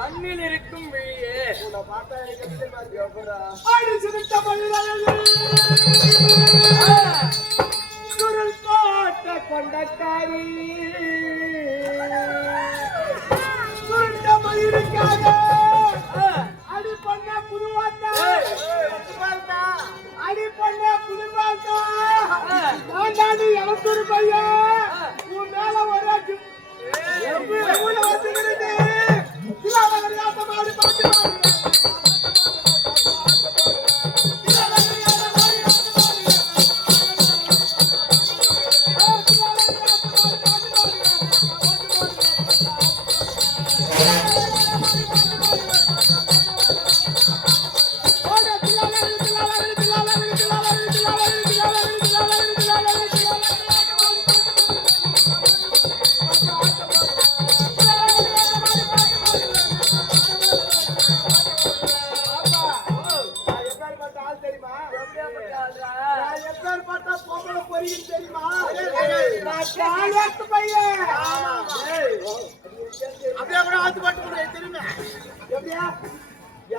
கண்ணில் இருக்கும் விழியே சுருள் போட்ட கொண்டக்காரி சுருண்ட மயிருக்காக அடி பண்ண புதுவாத்தா அடி பண்ண புதுவாத்தா நான்தாண்டி எனக்கு ஒரு பையன் உன் மேல ஒரு வந்துகிறது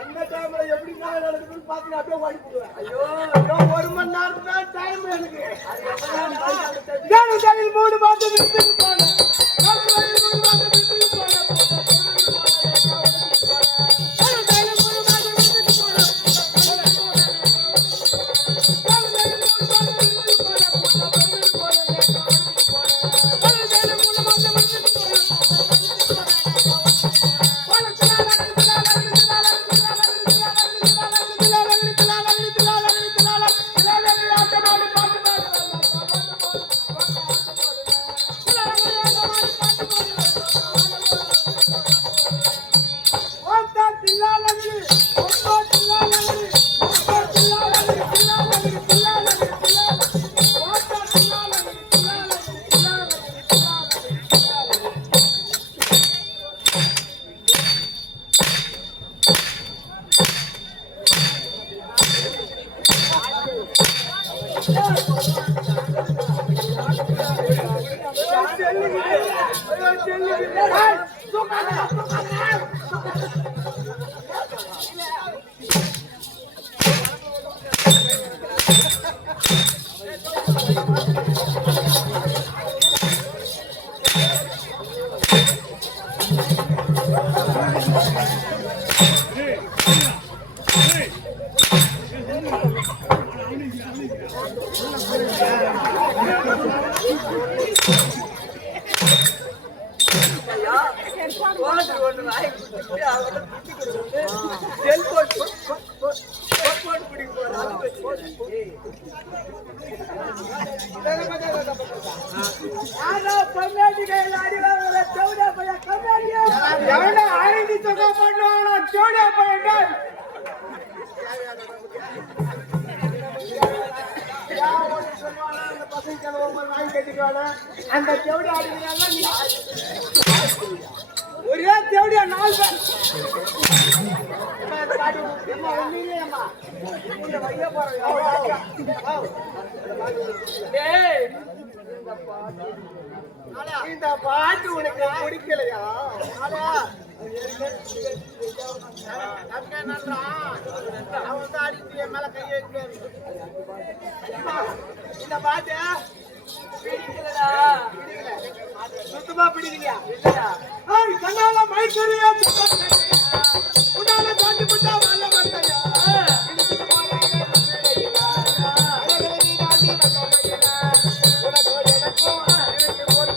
எந்த டைம்ல எப்படி நடக்குதுன்னு பாத்து அப்படியே ஓடி போடுவேன். ஐயோ ஒரு மணி நேரம் தான் டைம் எனக்கு. 3 மாதம் வீட்டுக்கு போனேன். அந்த தேவடி ஒரே தேவடியா 4 பேர் இந்த பாட்டு உனக்கு பிடிக்கலையா? அவன் தான் அடிக்கிற மேல கை வைக்கிறாரு. இந்த பாட்டு பிடிக்கலடா, சுத்தமா பிடிக்கலையா? கண்ணால மைக்கறியா உன்னால தாண்டி விட்டா வல்ல வந்தையா உனக்கு எனக்கும் எனக்கு ஒரு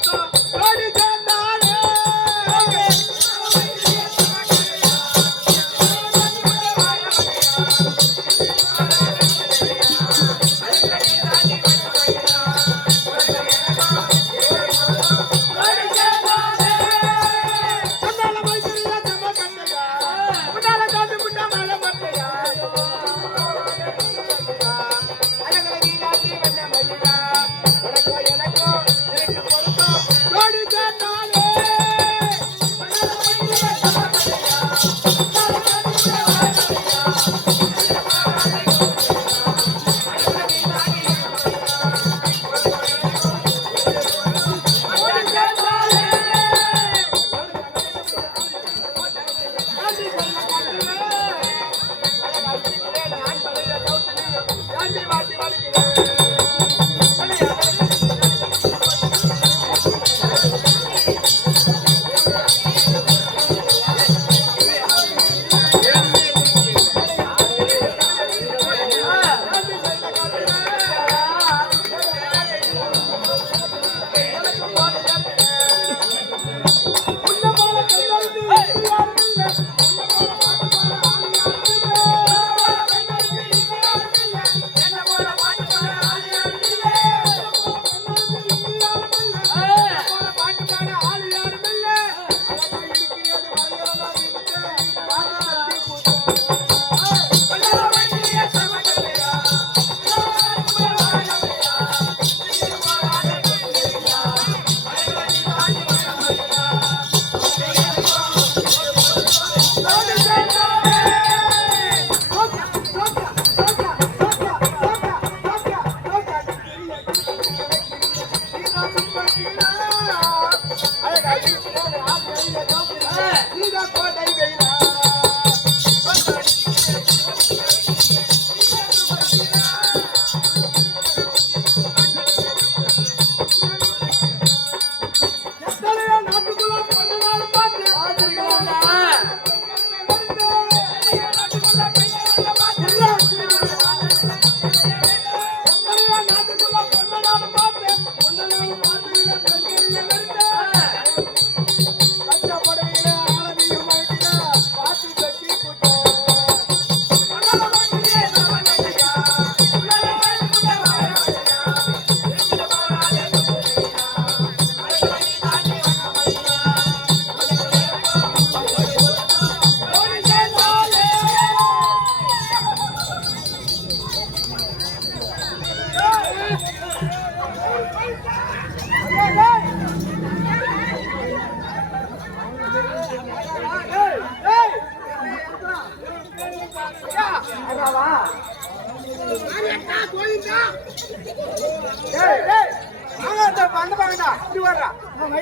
ஏண்டா இப்படி வர்றா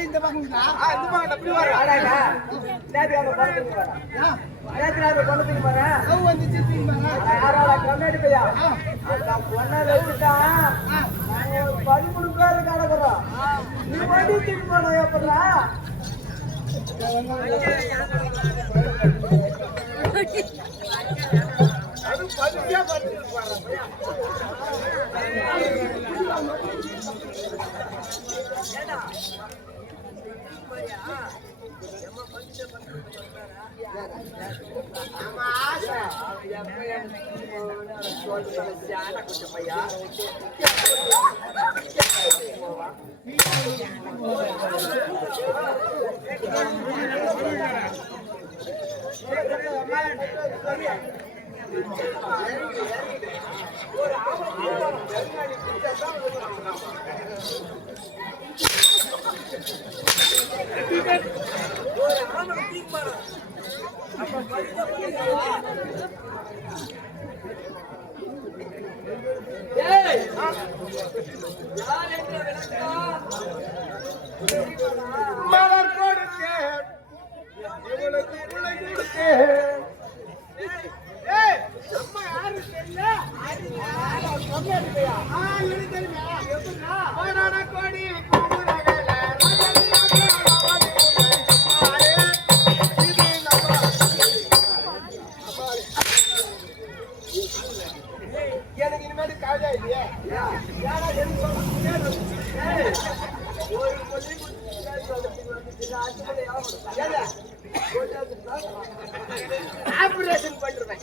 இந்த பக்கம்டா இந்த பக்கம் இப்படி வர்றா ஆடாடா நேத்து அந்த பக்கத்துக்கு வரா நேத்து அந்த பக்கத்துக்கு வரா அவ வந்து சித்திங்க வரா யாரால கண்ணாடி பையா அந்த பொண்ணை வச்சுட்டா நாங்க 13 பேர் கடக்குறோம் நீ வண்டி தூக்கி போனா எப்படா அது பதுக்கியா படுத்து போறா பையா ஏடா ஆமா ஆசா மலர் கொடுக்க இவளுக்கு பிள்ளை கொடுக்க அம்மா யாரு தெரியல கோடி எனக்கு இனிமேல் காஜா இல்லையா ஆபரேஷன் பண்றேன்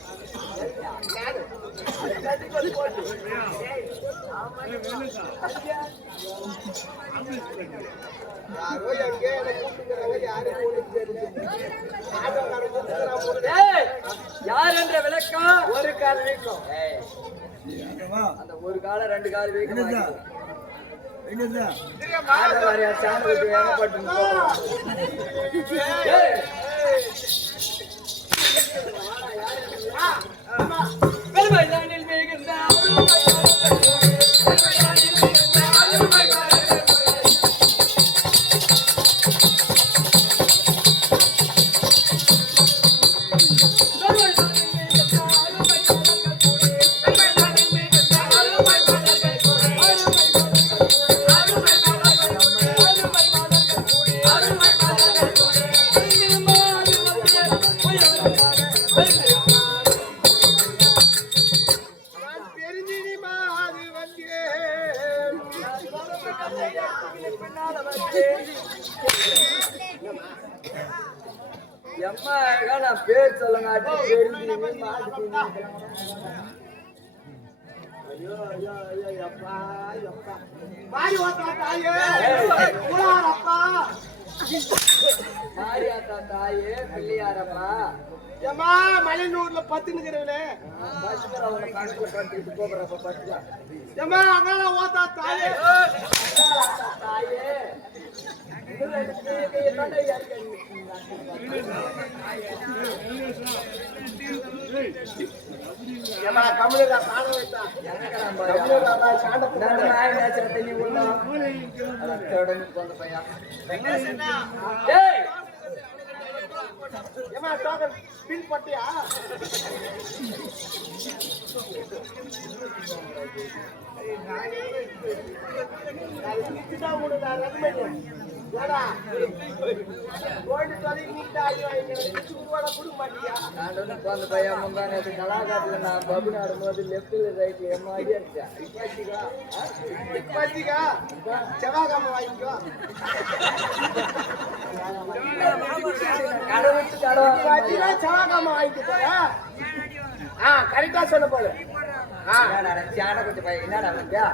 யார் என்ற விளக்கம் ஒரு கால வீக்கம் அந்த ஒரு கால ரெண்டு கால வீக்கம் எம்மா நான் பேர் சொல்லுங்க ஐயோ ஐயோ ஐயோ எப்பா எப்பா மாரியாத்தா தாயே புலாரப்பா மாரியாத்தா தாயே பிள்ளையாரப்பா ஏமா மலைநூர்ல பத்துனுக்கிறவளே பத்துறவங்க கணக்குல பத்திட்டு போறப்ப பத்துடா ஏமா அங்கல ஓதா தாயே தாயே ஏமா கமலரா பாட வைத்தா கமலரா சாண்டத்து நாய் நேச்ச தண்ணி உள்ள அதோட கொண்டு பையா ஏய் ஏமா டோக்கன் பின் பட்டியா கிட்டா உடா ரத்மணி ஏடா கோடி தொலை நீட்டா குடுவாட குடு மாட்டியா நான் வந்து பையா முந்தானே கலாகாட்டுல நான் பபு ஆடும்போது லெஃப்ட்ல ரைட்ல எம்மா ஐடியா இருக்கா இப்பாச்சிகா செவாகாம வாங்கிக்கோ கடவுட்டு கடவுட்டு செவாகாம வாங்கிட்டு போயா கரெக்டா சொல்ல போல சாட கொண்டு பையன் என்னடா வந்தியா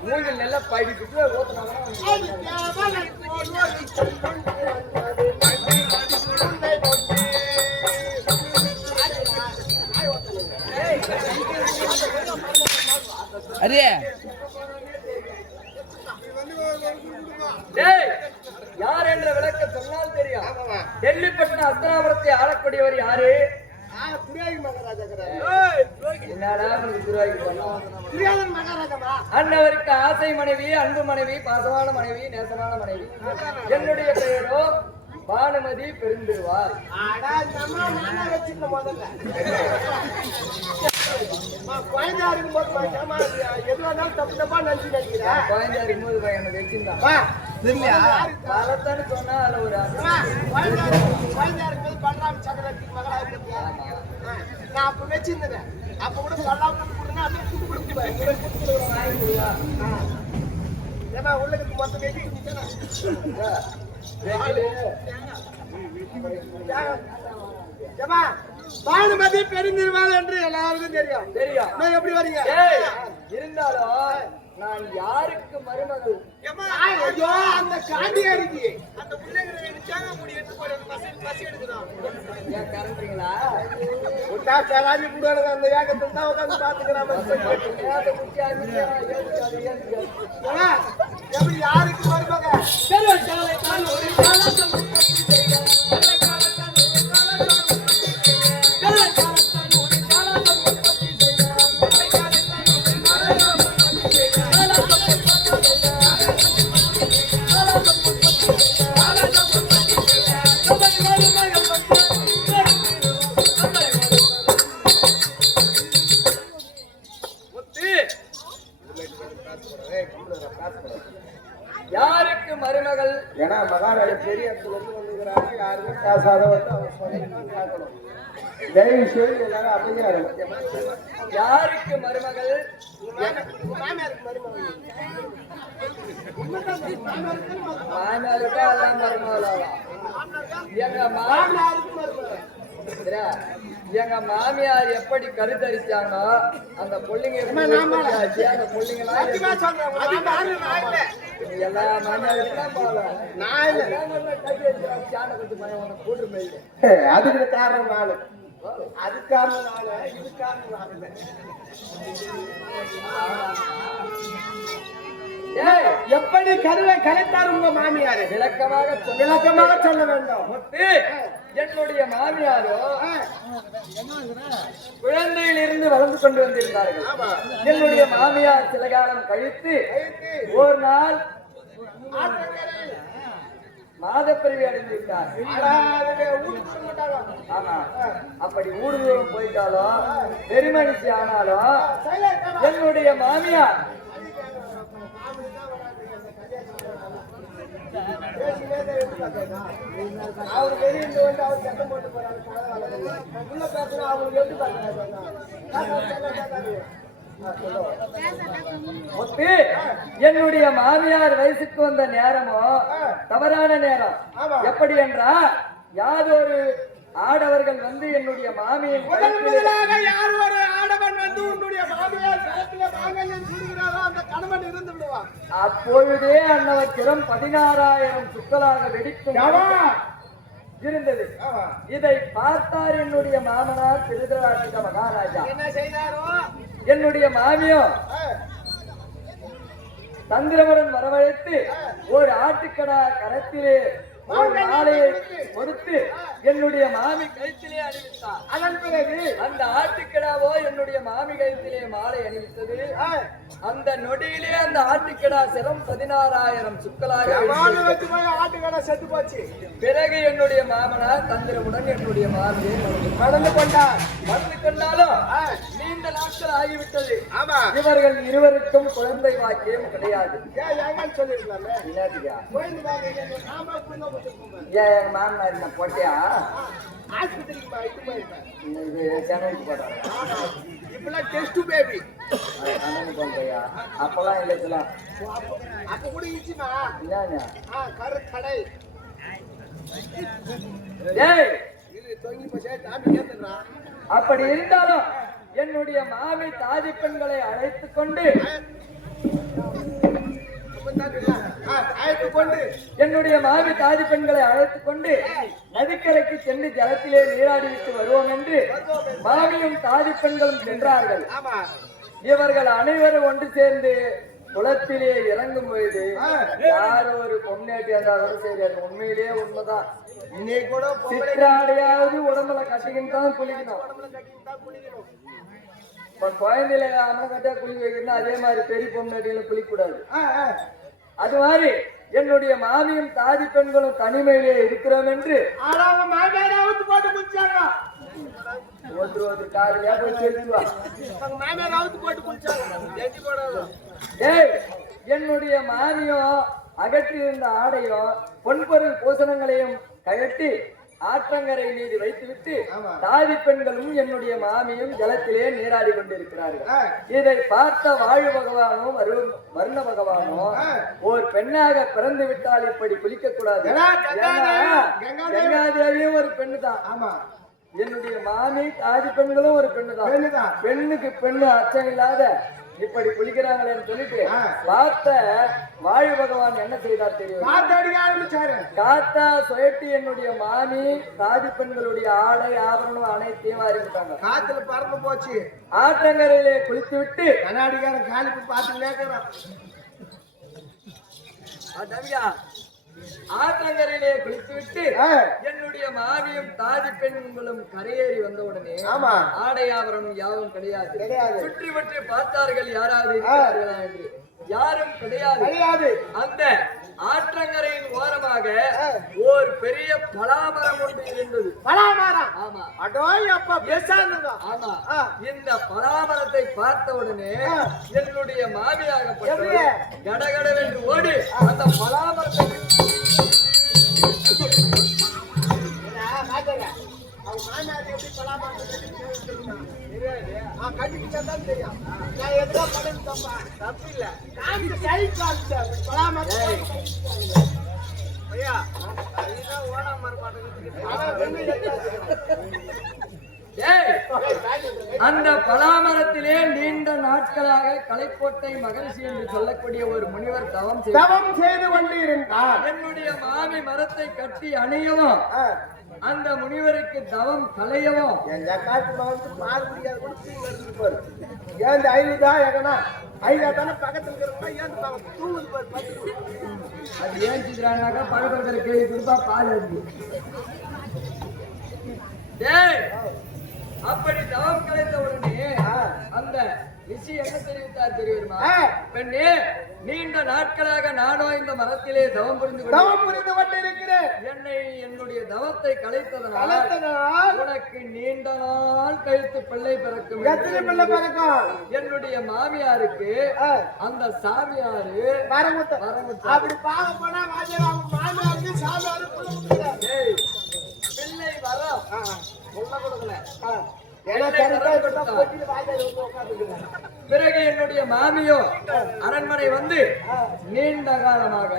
மூங்கில் நல்லா படிச்சுட்டு அரே யார் என்ற விளக்க சொன்னால் தெரியும். டெல்லிப்பட்டினம் அஸ்தனாபுரத்தை ஆளக்கூடியவர் யாரு? துரியாகி மகாராஜா என்னடா துருவாகி பண்ணோம்? துரியாதன் மகாராஜா அண்ணவருக்கு ஆசை மனைவி, அன்பு மனைவி, பாசமான மனைவி, நேசமான மனைவி. என்னுடைய பெயரோ பானுமதி பெருந்திருவார். குழந்தையா இருக்கும்போது எது வந்தாலும் தப்பு தப்பா நினைக்கிறேன். குழந்தையா இருக்கும்போது என்ன வச்சிருந்தான் பலத்தான்னு சொன்னா அதுல ஒரு குழந்தையா இருக்கும்போது பல்ராம சக்கரவர்த்திக்கு மகளாக நான் அப்ப வச்சிருந்தேன். அப்ப கூட பல்லாம் கூட்டு கொடுங்க அப்படியே கூட்டு கொடுத்துருவேன். ஏன்னா உள்ளதுக்கு மொத்தம் வெட்டி பானுமதி பெருந்திருவாள் என்று எல்லாருக்கும் தெரியும். தெரியும் எப்படி வரீங்க? இருந்தாலும் நான் யாருக்கு மருமகள்? ஐயோ அந்த காண்டியா இருக்கு அந்த பிள்ளைங்களை முடி எடுத்து போறது பசி எடுக்கணும். ஏன் கரண்ட்ங்களா? விட்டா சராஜி கூடாது அந்த ஏகத்தில் தான் உட்காந்து பாத்துக்கிறான். எப்படி யாருக்கு மருமக? யாருக்கு மருமகள்? ஏன்னா மகாராஜா பெரிய இடத்துல இருந்து வந்துக்கிறாங்க. யாருமே பேசாத வந்து அவங்க சொல்லி கேட்கணும். தயவு செய்து எல்லாரும் அமைதியா இருக்கும். யாருக்கு மருமகள்? மாமியாருக்கா எல்லாம் மருமகளா? எங்க மாமியார் எப்படி கருத்தரிச்சாங்க அந்த பிள்ளைங்க அந்த பிள்ளைங்க எல்லா மாமியாருக்கும் அதுக்கு காரணம் நானு, அது காரணம் நானு, இது காரணம் நானு. எப்படி கருவை கலைத்தார் உங்க மாமியாரு? விளக்கமாக சொல்ல வேண்டும். என்னுடைய மாமியாரோ குழந்தையில் இருந்து வளர்ந்து கொண்டு வந்திருந்தார்கள். என்னுடைய மாமியார் சில காலம் கழித்து ஒரு நாள் மாதப்பிரிவு அடைந்து விட்டார். ஆமா, அப்படி ஊடு தூரம் போயிட்டாலும் பெருமனுஷி ஆனாலும் என்னுடைய மாமியார் அவர் வெளியே வந்து அவர் சட்டம் போட்டு போறாரு. உள்ள பேசுனா அவங்களுக்கு எப்படி என்னுடைய மாமியார் வயசுக்கு வந்த நேரமோ தவறான நேரம். எப்படி என்றால் யாதொரு ஆடவர்கள் வந்து என்னுடைய மாமியை யார் ஒரு ஆடவன் வந்து உன்னுடைய மாமியார் கரத்திலே மாங்கல்யம் சூடுகிறாரோ அந்த கணவன் இருந்து விடுவான். அப்பொழுதே அன்னவத்திரம் 16,000 சுக்கலாக வெடிக்கும் இருந்தது. இதை பார்த்தார் என்னுடைய மாமனார் திருதராஷ்டிர மகாராஜா. என்ன செய்தாரோ? என்னுடைய மாமியோ தந்திரமுடன் வரவழைத்து ஒரு ஆட்டுக்கடா கரத்திலே மாலையை கொடுத்து என்னுடைய மாமி கழுத்திலே அணிவித்தார். அதன் பிறகு அந்த ஆட்டுக்கிடாவோ என்னுடைய மாமி கழுத்திலே மாலை அணிவித்தது. அந்த நொடியிலே அந்த ஆட்டுக்கிடா சிரம் 16,000 சுக்கலாக ஆட்டுக்கடா செத்து போச்சு. பிறகு என்னுடைய மாமனார் தந்திரமுடன் என்னுடைய மாமியை மறந்து கொண்டார். மறந்து கொண்டாலும் நீண்ட நாட்கள் ஆகிவிட்டது. ஆமா, இவர்கள் இருவருக்கும் குழந்தை வாக்கியம் கிடையாது. சொல்லிருக்கலாமே. என் மாமனார் என்ன போட்டியா இப்பெல்லாம் டெஸ்ட் பேபி அப்பெல்லாம் இல்லைக்கலாம். அப்ப கூட இருந்துச்சுமா கடை அப்படி இருந்தாலும் என்னுடைய மாமி தாதி பெண்களை அழைத்துக் கொண்டு என்னுடைய மாமி தாதி பெண்களை அழைத்துக் கொண்டு நதிக்கரைக்கு சென்று ஜலத்திலே நீராடிவிட்டு வருவோம் என்று மாமியும் தாதி பெண்களும் சென்றார்கள். இவர்கள் அனைவரும் ஒன்று சேர்ந்து குளத்திலே இறங்கும் பொழுது யாரோ ஒரு பொம்னேட்டி என்றாலும் சரி, அது உண்மையிலேயே உண்மைதான். இன்னைக்கு கூட சிற்றாடையாவது உடம்புல கட்டிக்கின்னு தான் குளிக்கணும். இப்ப குழந்தையில அம்மா கட்டா குளிக்க வைக்கணும், அதே மாதிரி பெரிய பொண்ணு குளிக்க கூடாது. அது மாதிரி என்னுடைய மாமியும் தாதி பெண்களும் தனிமையிலே இருக்கிறோம் என்று போட்டு குடிச்சாங்க. ஒருத்தர் காலையா போய் சேர்த்துவா. போட்டு குடிச்சாங்க. ஏய், என்னுடைய மாமியும் அகற்றியிருந்த ஆடையும் பொன்பொருள் பூசணங்களையும் கழட்டி ஆற்றங்கரை மீது வைத்துவிட்டு தாதி பெண்களும் என்னுடைய மாமியும் ஜலத்திலே நீராடி கொண்டிருக்கிறார்கள். இதை பார்த்த வாயு பகவானும் வருண பகவானும் ஒரு பெண்ணாக பிறந்து விட்டால் இப்படி குளிக்க கூடாது. கங்காதேவியும் ஒரு பெண்ணு தான். என்னுடைய மாமி தாதி பெண்களும் ஒரு பெண்ணு தான். பெண்ணுக்கு பெண்ணு அச்சம் இல்லாத இப்படி குளிக்கிறாங்களேன்னு சொல்லிட்டு பார்த்த வாயு பகவான் என்ன செய்தார் தெரியும்? காத்தா சுயட்டி என்னுடைய மாமி தாதி பெண்களுடைய ஆடை ஆபரணம் அனைத்தையும் அறிவிட்டாங்க. காத்துல பறந்து போச்சு. ஆற்றங்கரையிலே குளித்து விட்டு கண்ணாடிக்காரன் காலிப்பு பார்த்து கேட்கிறான். ஆற்றங்கரையிலே குளித்து விட்டு என்னுடைய மாமியும் தாதி பெண்களும் கரையேறி வந்த உடனே ஆடை ஆபரணம் யாவும் கிடையாது. சுற்றி பற்றி பார்த்தார்கள் யாராவது இருக்கிறார்களா என்று. யாரும் கிடையாது. அந்த ஆற்றங்கரையின் ஓரமாக ஒரு பெரிய பலாமரம் ஒன்று இருந்தது. பலாமரம்? ஆமா. ஆமா. இந்த பலாமரத்தை பார்த்த உடனே என்னுடைய மாமியாகப்பட்ட கடகடவென்று ஓடி அந்த பலாமரத்தை அந்த பலாமரத்திலே நீண்ட நாட்களாக கலைக்கோட்டை மகிழ்ச்சி என்று சொல்லக்கூடிய ஒரு முனிவர் தவம் செய்து கொண்டிருந்தார். என்னுடைய மாமி மரத்தை கட்டி அணியவும் அந்த முனிவருக்கு தவம் கலையவும் அது ஏன் சிக்கிறானாக்கா பக்கத்தில் இருக்கிற கேள்வி கொடுத்தா பால் இருக்கு. அப்படி தவம் கலைத்த உடனே அந்த ரிஷி என்ன தெரிவித்தார் தெரியுமா? பெண்ணே, நீண்ட நாட்களாக நானோ இந்த மரத்திலே தவம் புரிந்து கொண்டிருக்கிறேன். என்னை என்னுடைய தவத்தை கலைத்ததனால் உனக்கு நீண்ட நாள் கழித்து பிள்ளை பிறக்கும். என்னுடைய மாமியாருக்கு அந்த சாமியாரு அப்படி பார்க்க போனா மாமியாருக்கு சாமியாரு பிள்ளை வரம் சொல்ல கொடுக்கல. பிறகு என்னுடைய மாமியோ அரண்மனை வந்து நீண்ட காலமாக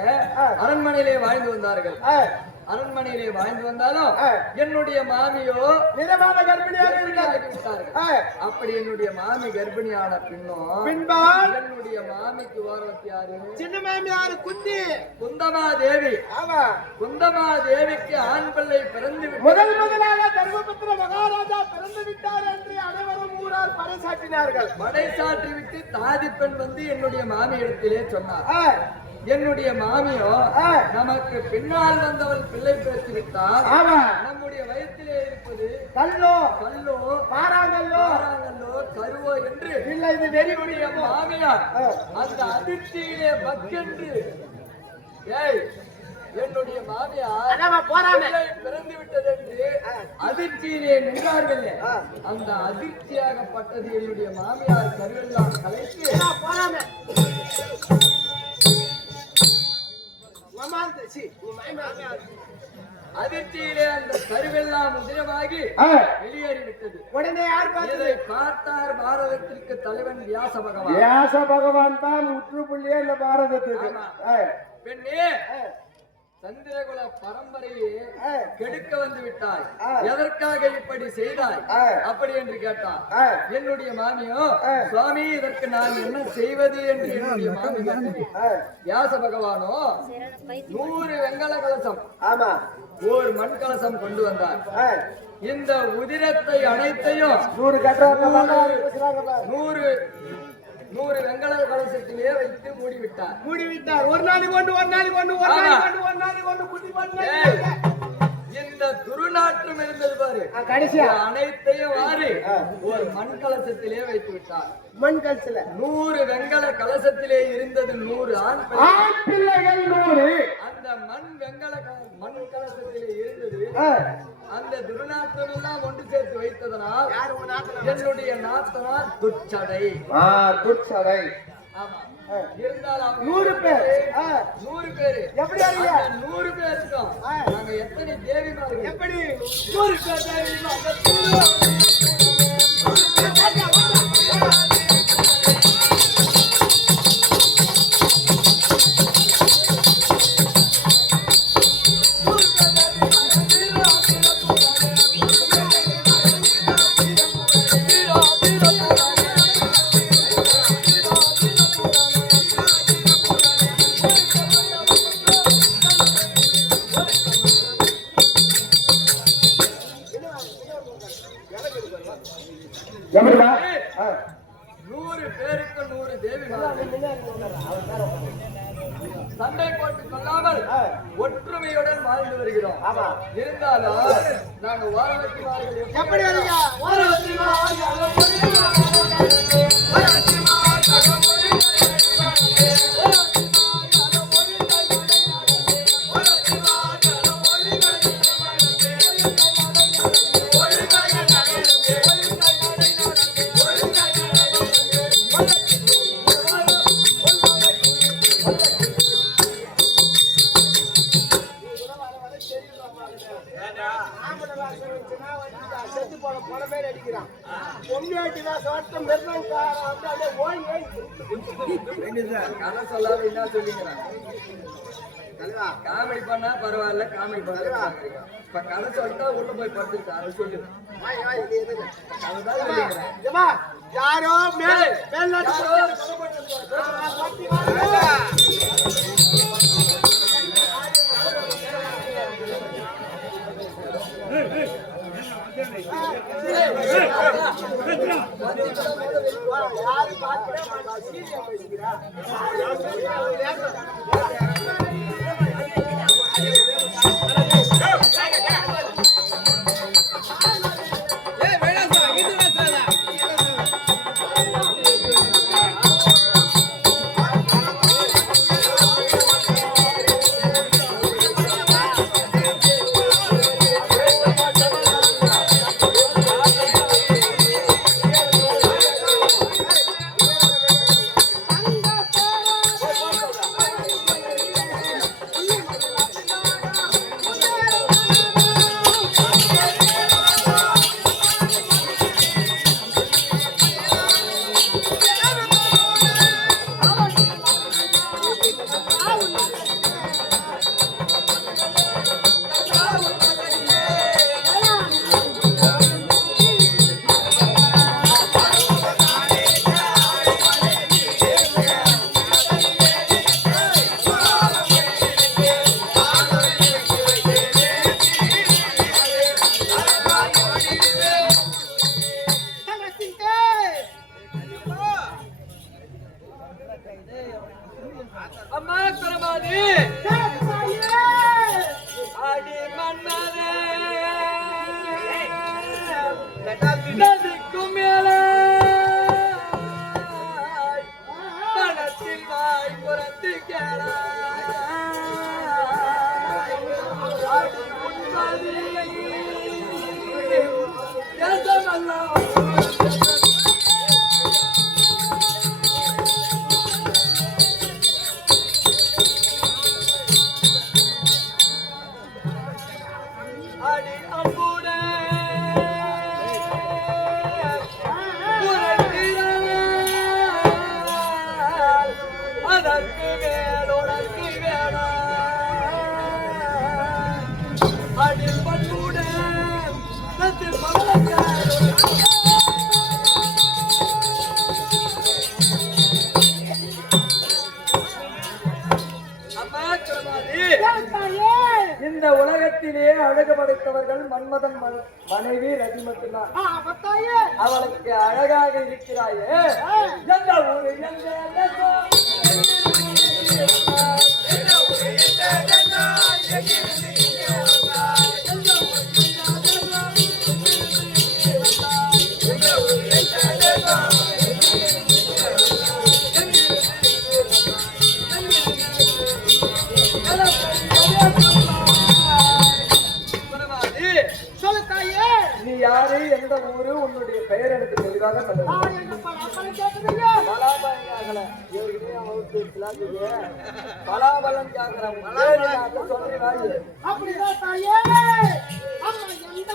அரண்மனையிலே வாழ்ந்து வந்தார்கள். அரண்மனையிலே வாழ்ந்து வந்தாலும் என்னுடைய மாமியோ நிறமான கர்ப்பிணியாக இருந்தார்கள். அப்படி என்னுடைய மாமி கர்ப்பிணியான பின்னும் என்னுடைய மாமிக்கு ஓரவத்தி யாரு? சின்ன மாமி யாரு? குந்தமா தேவி. குந்தமா தேவிக்கு ஆண் பிள்ளை பிறந்து முதலாக தர்மபுத்திர மகாராஜா பிறந்து விட்டார் என்று அனைவரும் ஊரார் பறைசாற்றினார்கள். பறைசாற்றி விட்டு தாதி பெண் வந்து என்னுடைய மாமி இடத்திலே சொன்னார். என்னுடைய மாமியோ நமக்கு பின்னால் வந்தவள் பிள்ளை பிறத்து விட்டால் நம்முடைய வயிற்றிலே இருப்பது கல்லோ பாறாங்கல்லோ கருவோ என்று என்னுடைய மாமியார் அந்த அதிர்ச்சியிலே பக்கென்று என்னுடைய மாமியார் பிறந்து விட்டது என்று அதிர்ச்சியிலே நின்றார்கள். அந்த அதிர்ச்சியாகப்பட்டது என்னுடைய மாமியார் கருவெல்லாம் கலைத்து அதிர்ச்சியிலே அந்த கருவெல்லாம் உதிரமாகி வெளியேறிவிட்டது. உடனே இதை பார்த்தார் பாரதத்திற்கு தலைவன் வியாச பகவான். வியாச பகவான் தான் முற்றுப்புள்ளியே இந்த பாரதத்துக்கு. பெண்ணே, சந்திரகுல பரம்பரையே கெடுக்க வந்து விட்டாய், எதற்காக இப்படி செய்தாய் அப்படி என்று கேட்டான். என்னுடைய மாமியோ, சுவாமி இதற்கு நான் என்ன செய்வது என்று என்னுடைய மாமி கேட்டது. வியாச பகவானோ 100 வெங்கல கலசம் ஒரு மண் கலசம் கொண்டு வந்தார். இந்த உதிரத்தை அனைத்தையும் 100 வெங்கல கலசத்திலே வைத்து மூடிவிட்டார். ஒரு நாளைக்கு ஒன்று இந்த வாரு கடைசியா அனைத்தையும் வாரி ஒரு மண் கலசத்திலே வைத்து விட்டார். மண் கலசத்துல 100 வெங்கல கலசத்திலே இருந்தது 100 ஆண் பிள்ளைகள் 100. அந்த மண் கலசத்திலே இருந்தது அந்த துர்நாற்றம் எல்லாம் ஒன்று சேர்த்து வைத்ததனால் என்னுடைய நாத்தனார் துச்சடை. துச்சடை. ஆமா. இருந்தாலும் 100 பேர் 100 பேர் எப்படி அறிய 100 பேருக்கும் நாங்க எத்தனை தேவிமார்கள் எப்படி 100 பேர் தேவிமார்கள் எப்படிமா 100 பேருக்கு 100 தேவிமார்கள் சண்டை போட்டு கொள்ளாமல் ஒற்றுமையுடன் வாழ்ந்து வருகிறோம். இருந்தாலும் நாங்க வாரவத்திமார்கள் எப்படி அறிய செத்து போன போன பேர் அடிக்கிறான். பொம்மையாட்டி தான் சோட்டம் பெருமாள் கதை சொல்லாம என்ன சொல்லிக்கிறான். காமெடி பண்ணா பரவாயில்ல, காமெடி பண்ண இப்ப கதை சொல்லிட்டா உள்ள போய் படுத்துக்கிட்டு அதை சொல்லுங்க. அதுதான் சொல்லிக்கிறேன். யாரோ மேல் யாரு பார்க்கிறா சீரியா பேசுகிறா அம்மா பிரமாதி அடி மன்னரே நதிக்கும் மேலே பணத்தில் வாய் புறத்து கேளாய் அடி உண்மதியை தேசமெல்லாம் இந்த உலகத்திலே அழகு படைத்தவர்கள் மன்மதன் மனைவி ரதி மட்டும்தான். அவளுக்கு அழகாக இருக்கிறாயே எந்த ஊரு எந்த யாரு, எந்த ஊரு, உன்னுடைய பெயர் எனக்கு தெளிவாக சொல்லுங்க. பலாபலம் கேட்கல, ஏற்கனவே அவருக்கு கிளாஸுக்கு பலாபலம் கேட்கிறேன். சொல்றேன் அப்படிதான் தாயே. அம்மா எந்த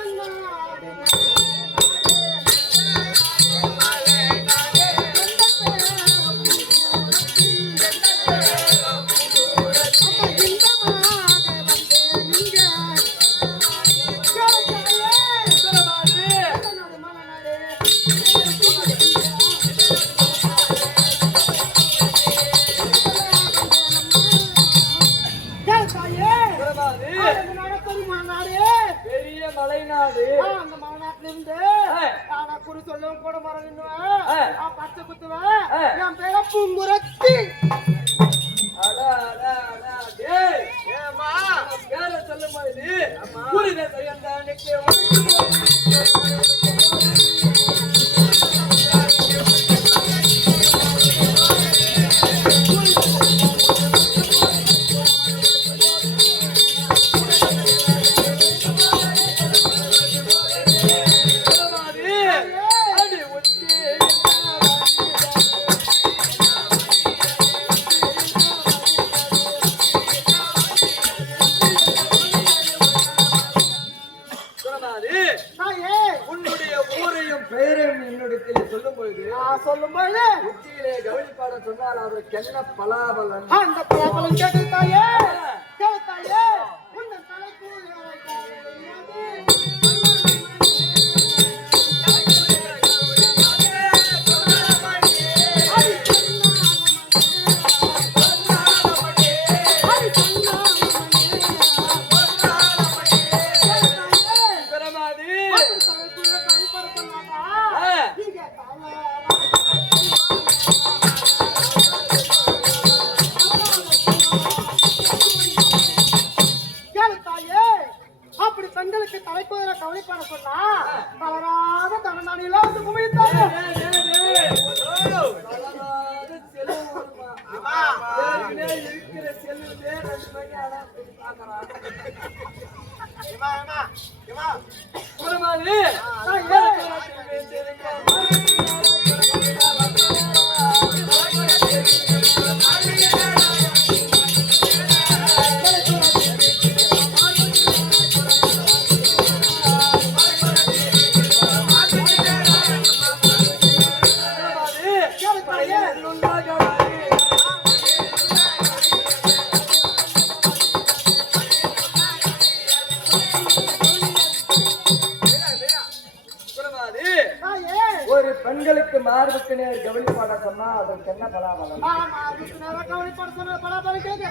பெரிய மலைநாடு. அந்த மலைநாட்டுல இருந்து நான் குறி சொல்லவும் கூட மறந்துடுவேன். பச்சை குத்துவேன். என் பேர பூங்குரத்தி. பேரை சொல்லும் போது புரித செய்யந்தானுக்கு சொல்லும்போது உச்சியிலே கவனிப்பாட சொன்னால் அவருக்கு என்ன பலாபலன். அந்த பலாபலன் கேட்டு தாயே, கேட்டாயே உன்னை தலைப்பு பெண்களுக்கு தலைப்புற கவனிப்பாட சொன்னா தவறாத தனநாடியெல்லாம் வந்து குமிழ்த்தாங்க. இருக்கிற செல்லுலே 2 மணி ஆனா ஒரு பெண்களுக்கு மார்புக்கு நேர் கவனிப்பாட சொன்னா அதற்கு என்ன பலாபலம். கவனிப்பாட சொன்ன பலாபலம் கேட்க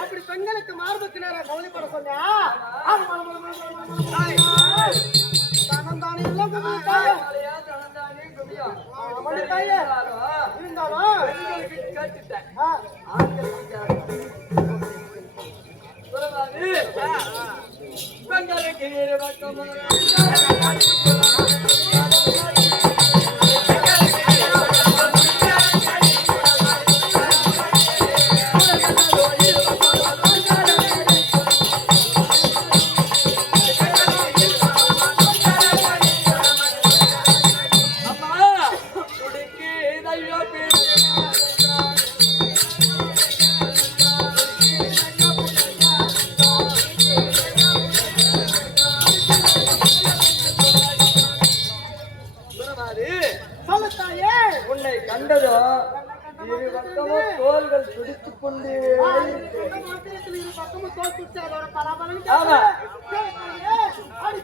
அப்படி பெண்களுக்கு மார்புக்கு நேரம் கவனிப்பட சொன்னா உன்னை கண்டதும் இரு பக்கமும் தோள்கள் துடித்துக் கொண்டே பக்கமும் தோல் துடிச்சு அதோட பலாபலம்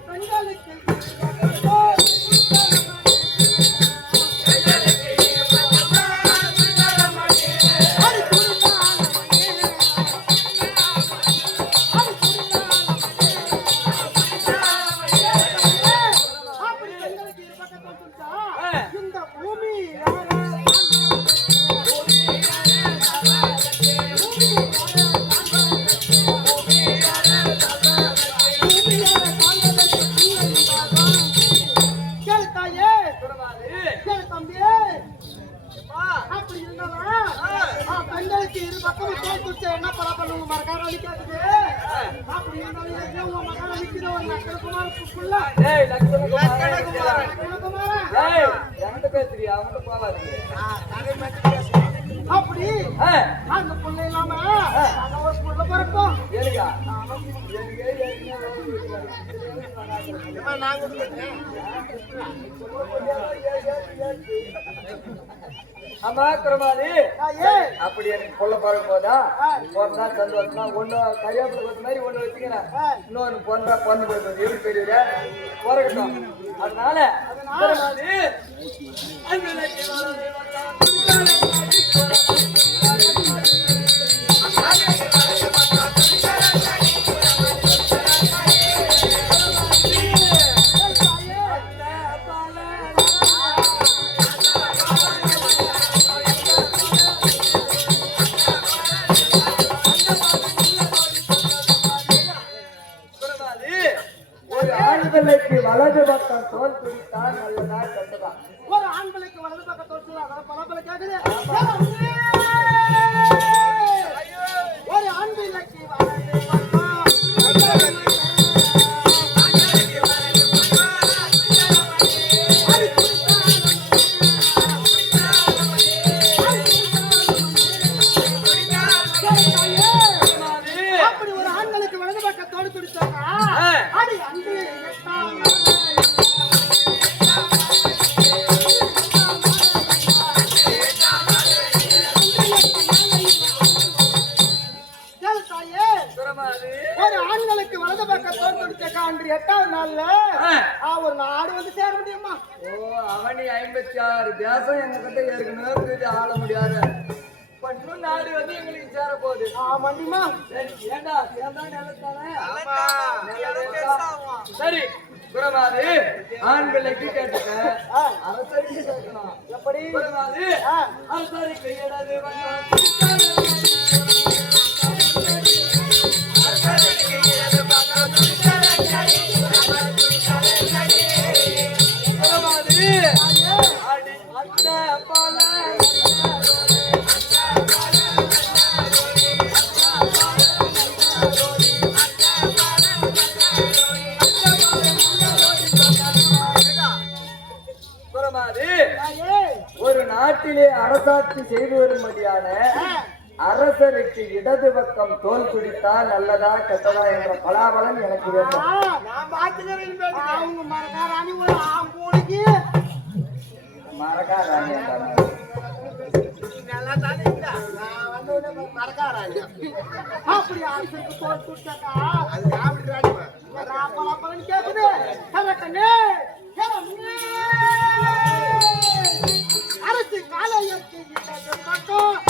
பெண்களுக்கு புள்ள ஏய் லட்சணகுமாரன் லட்சணகுமாரன். ஏய் என்கிட்ட பேசுறியா அவன்கிட்ட போவாது அப்படி அந்த புள்ள இல்லாம நாங்க ஒரு புள்ள பிறப்போம். ஏனுக்கா ஆமா குரமாதி அப்படி எனக்கு கொல்ல பிறகு போதா போனா சந்தோஷமா ஒண்ணு கரியாப்புல கொத்த மாதிரி ஒண்ணு வச்சுக்கிறேன் இன்னொன்னு பொண்ணா பொண்ணு போய் எப்படி பெரிய பிறக்கட்டும் அதனால குரமாதி வலது பக்கம் தோல் பிடித்தான் நல்லதா கண்டதா ஒரு ஆண் பிள்ளைக்கு வலது பக்கம் தோற்று பல பல கேக்குது. ஒரு ஆண் பிள்ளைக்கு வலது பக்கம் அப்படி ஒரு ஆண்களுக்கு வலது பக்கத்தோடு துடிச்சாங்க. அது அன்பு ஒரு ஆண்களுக்கு வலது பக்கத்தோடு துடிச்சாக்கா அன்று 8வது நாள்ல ஒரு நாடு வந்து சேர முடியுமா? ஓ அவனி 56 தேசம் எங்க கிட்ட ஏற்கனவே ஆள முடியாது இன்னும் நாடு வந்து எங்களுக்கு சேர போகுது மண்டிமா ஏண்டா சேர்ந்தா நிலத்தானே சரி குரமாது ஆண் பிள்ளைக்கு கேட்டுக்க அரசருக்கு கேட்கணும் எப்படி குரமாது அரசருக்கு கையடாது ஒரு நாட்டிலே அரசாட்சி செய்து வரும்படியான அரசருக்கு இடது பக்கம் தோல் பிடித்தால் நல்லதா கெட்டதா என்ற பலாபலன் எனக்கு வேண்டும். மரக்காராணி அப்படி அரசுக்கு தோல் துடிச்சாக்கா கேக்குது. அரசு காலையற்கு பக்கம்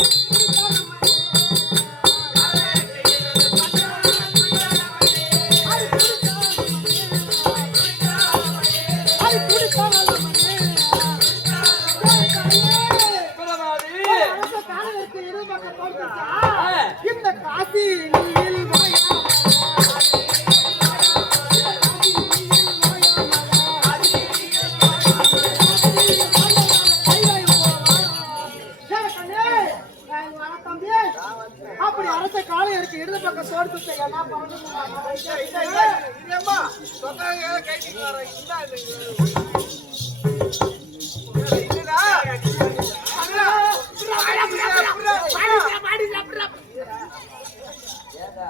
இந்த காசி அப்படி அரச காலை இருக்கு இடது பக்கம் தோடுத்து என்ன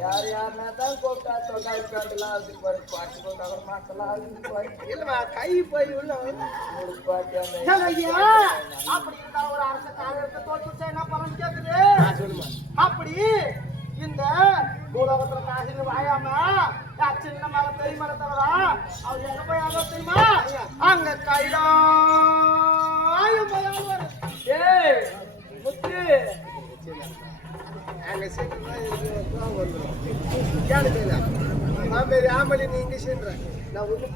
யார் யாருன்னா தான் கூப்பிட்டா தொட்டாய் காட்டலாம் பாட்டு கொண்டாட மாட்டலாம் இல்லமா கை போய் உள்ள பாட்டு அப்படி இருந்தா ஒரு அரச காலை எடுத்து தோடுத்து என்ன பண்ணு கேக்குது. அப்படி இந்த பூலோகத்துல காசினு வாயாம சின்ன மரம் பெரிய மரம் தவிர அவர் எங்க போய் ஆக தெரியுமா? அங்க கைலாயம் முத்து ஆம்பளி நீ இங்க சேர்ற நான் ஒண்ணு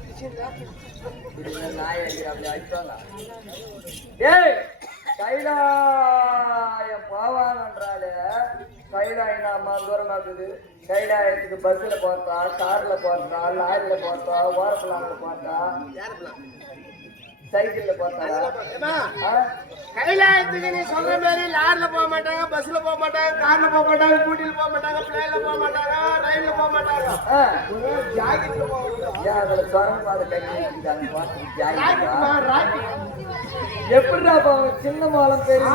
கைலாயம் போவாங்கன்றாலே கைலாயம் அம்மா தூரமாக்குது. கைலாயத்துக்கு பஸ்ல போறா, கார்ல போறா, லாரில போறா, ஓரப்பிளான்ல போறா, சைக்கிள்ல போறாரா? கைலாயத்துக்கு நீ சொல்ற மாதிரி லாரில போக மாட்டாங்க, பஸ்ல போக மாட்டாங்க, கார்ல போக மாட்டாங்க, ஸ்கூட்டில போக மாட்டாங்க, பிளேன்ல போக மாட்டாங்க, ரயில்ல போக மாட்டாங்க. ஜாக்கெட்ல போவாங்க. அதுல சொரம் பாத எப்படிடா போவாங்க? சின்ன மாலம் பெரிய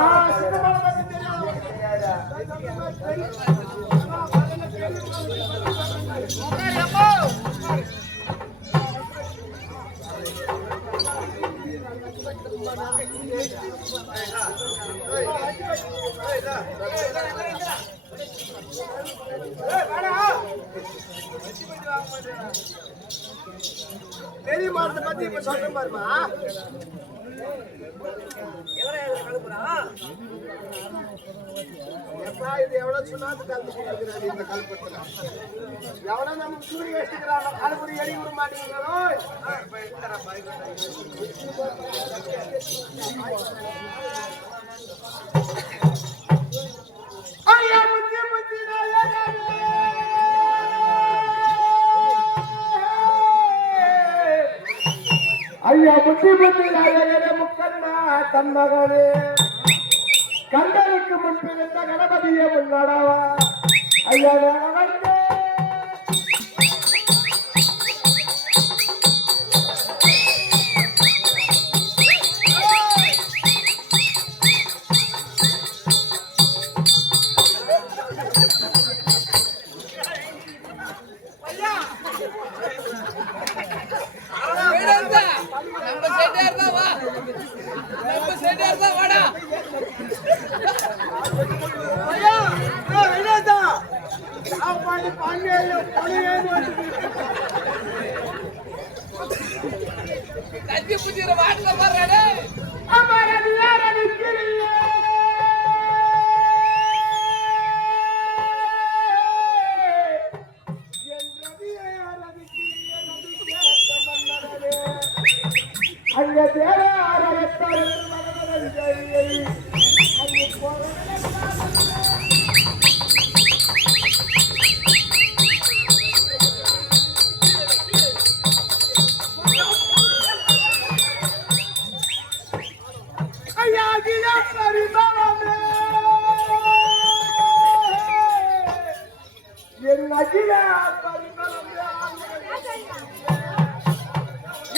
பெரிய மாதத்தை பத்தி இப்ப சொல்ற பாருமா. எப்பா இது எவ்வளவு சொன்னாது கலந்து கொடுக்குறாரு இந்த கல்பத்துல. எவ்வளவு நம்ம சூரிய வச்சுக்கிறாங்க கல்புரி எடி விட மாட்டேங்கிறோம். ஐயா முத்தி முத்தி ஐயா முத்தி முத்தி நாயகரே முக்கண்ணா தன்மகனே கண்டனுக்கு முன்பிருந்த கணபதியே முன்னாடாவா ஐயா வேணவந்தே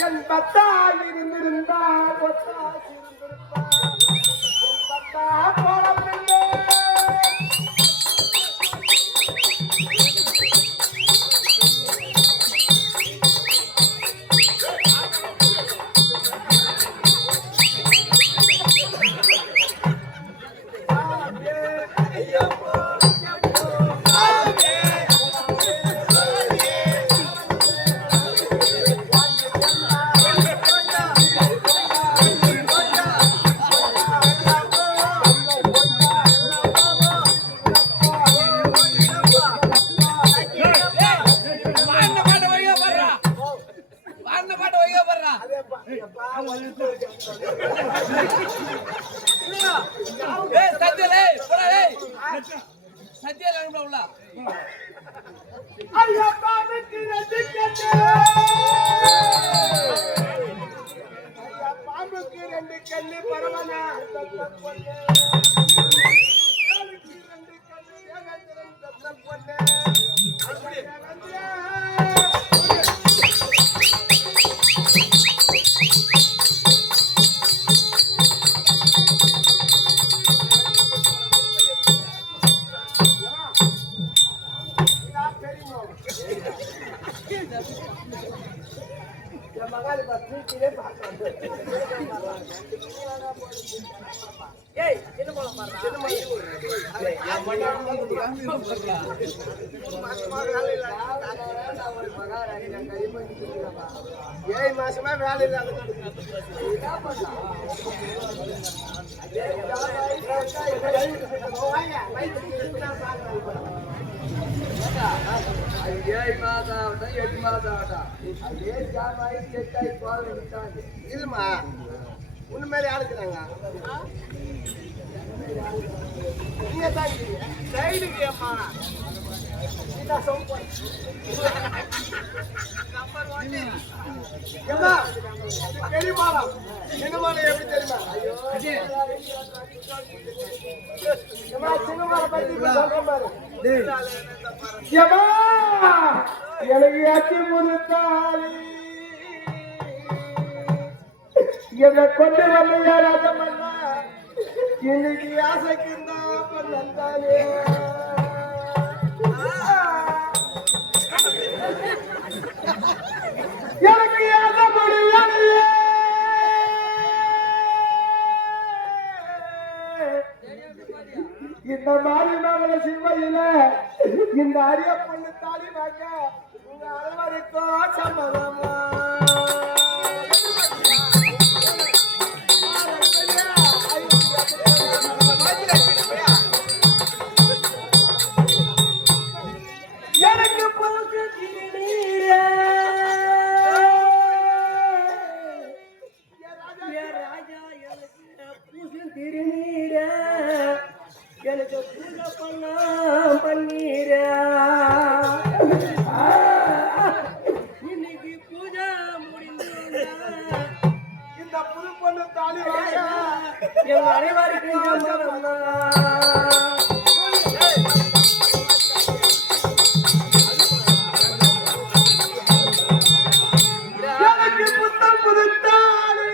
என் பத்தாய் இருந்திருந்தால் பாம்புக்கு ரெண்டு கண்ணு பரவனா ஏய் மாசமா வேலை இல்லாத இல்லம்மா உண்மையிலே ஆளுக்குறாங்க நீங்க தான் சைடுக்கு அம்மா ஏம்மா, இது பெரிய பாலம். சின்ன பாலம் எப்படி தெரியுமா? ஏம்மா, சின்ன பாலம் பத்தி இப்ப சொல்றேன் பாரு. ஏம்மா, எனக்கு அத்தி முதுத்தாளி என்னை கொண்டு வரலையா ராஜமன்னா, இன்னைக்கு ஆசைக்கு தான் பண்ணாலே. எனக்கு ஆசை முடியலையே. இந்த மாதிரி மகள சிம்மையில இந்த அரிய பொண்ணு தாலி வாங்க உங்க அனைவருக்கும் சம்மதமா? எனக்கு பொழுது திருநீரே. திருநீரே எனக்கு பூஜை பண்ணீர. இன்னைக்கு பூஜை முடிஞ்ச இந்த புது பொண்ணு தாலி வாங்க எங்க அனைவருக்கும் எனக்கு புத்தம் புது தாலி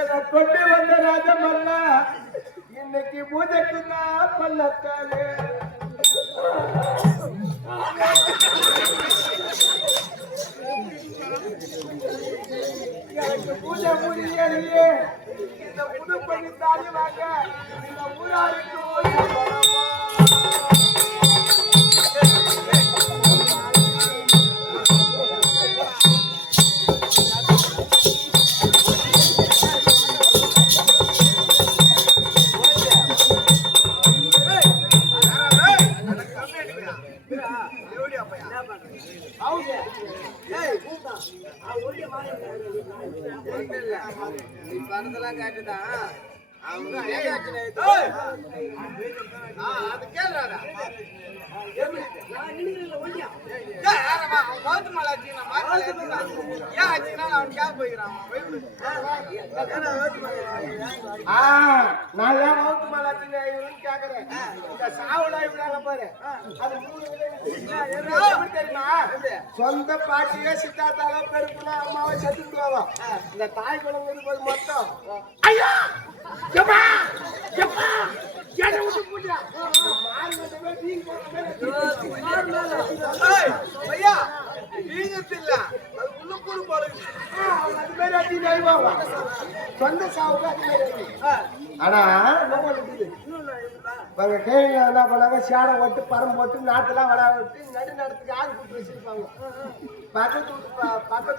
என கொண்டு வந்த ராஜமல்லா இன்னைக்கு பூஜைக்கு தான் பண்ணத்தாலே. எனக்கு பூஜை முடியலையே. இந்த புது பண்ணி தாலி வாங்க இந்த ஊராருக்கு சொந்த பாட்டியே சித்தாத்தால பெருக்குனா அம்மாவை செத்துக்குவாங்க. இந்த தாய் குழந்தை போய் மொத்தம் ஐயா சொந்த சாவுக்கு. ஆனா கேள்வி என்ன பண்ணாங்க, சேடை ஓட்டு பரம் போட்டு நாட்டெல்லாம் வளா விட்டு நடு நடத்துக்கு ஆள் கூட்டு வச்சிருப்பாங்க. பக்கத்து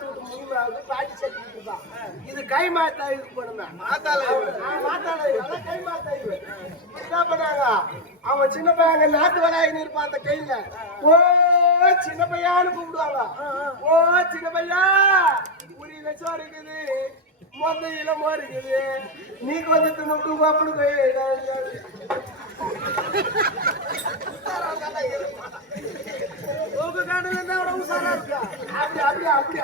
வீட்டு முனிவராவது பாட்டி சேர்த்து இருப்பான். இது கை மாத்தா இது பண்ணுங்க கை மாத்தா இது என்ன பண்ணாங்க. அவன் சின்ன பையன் நாட்டு வராயின்னு இருப்பான். அந்த கையில ஓ சின்ன பையான்னு கூப்பிடுவாங்க. ஓ சின்ன பையா ஒரு லட்சம் இருக்குது, மொந்தையில இருக்குது, நீ கொஞ்சம் நோட்டு அப்படி அப்படி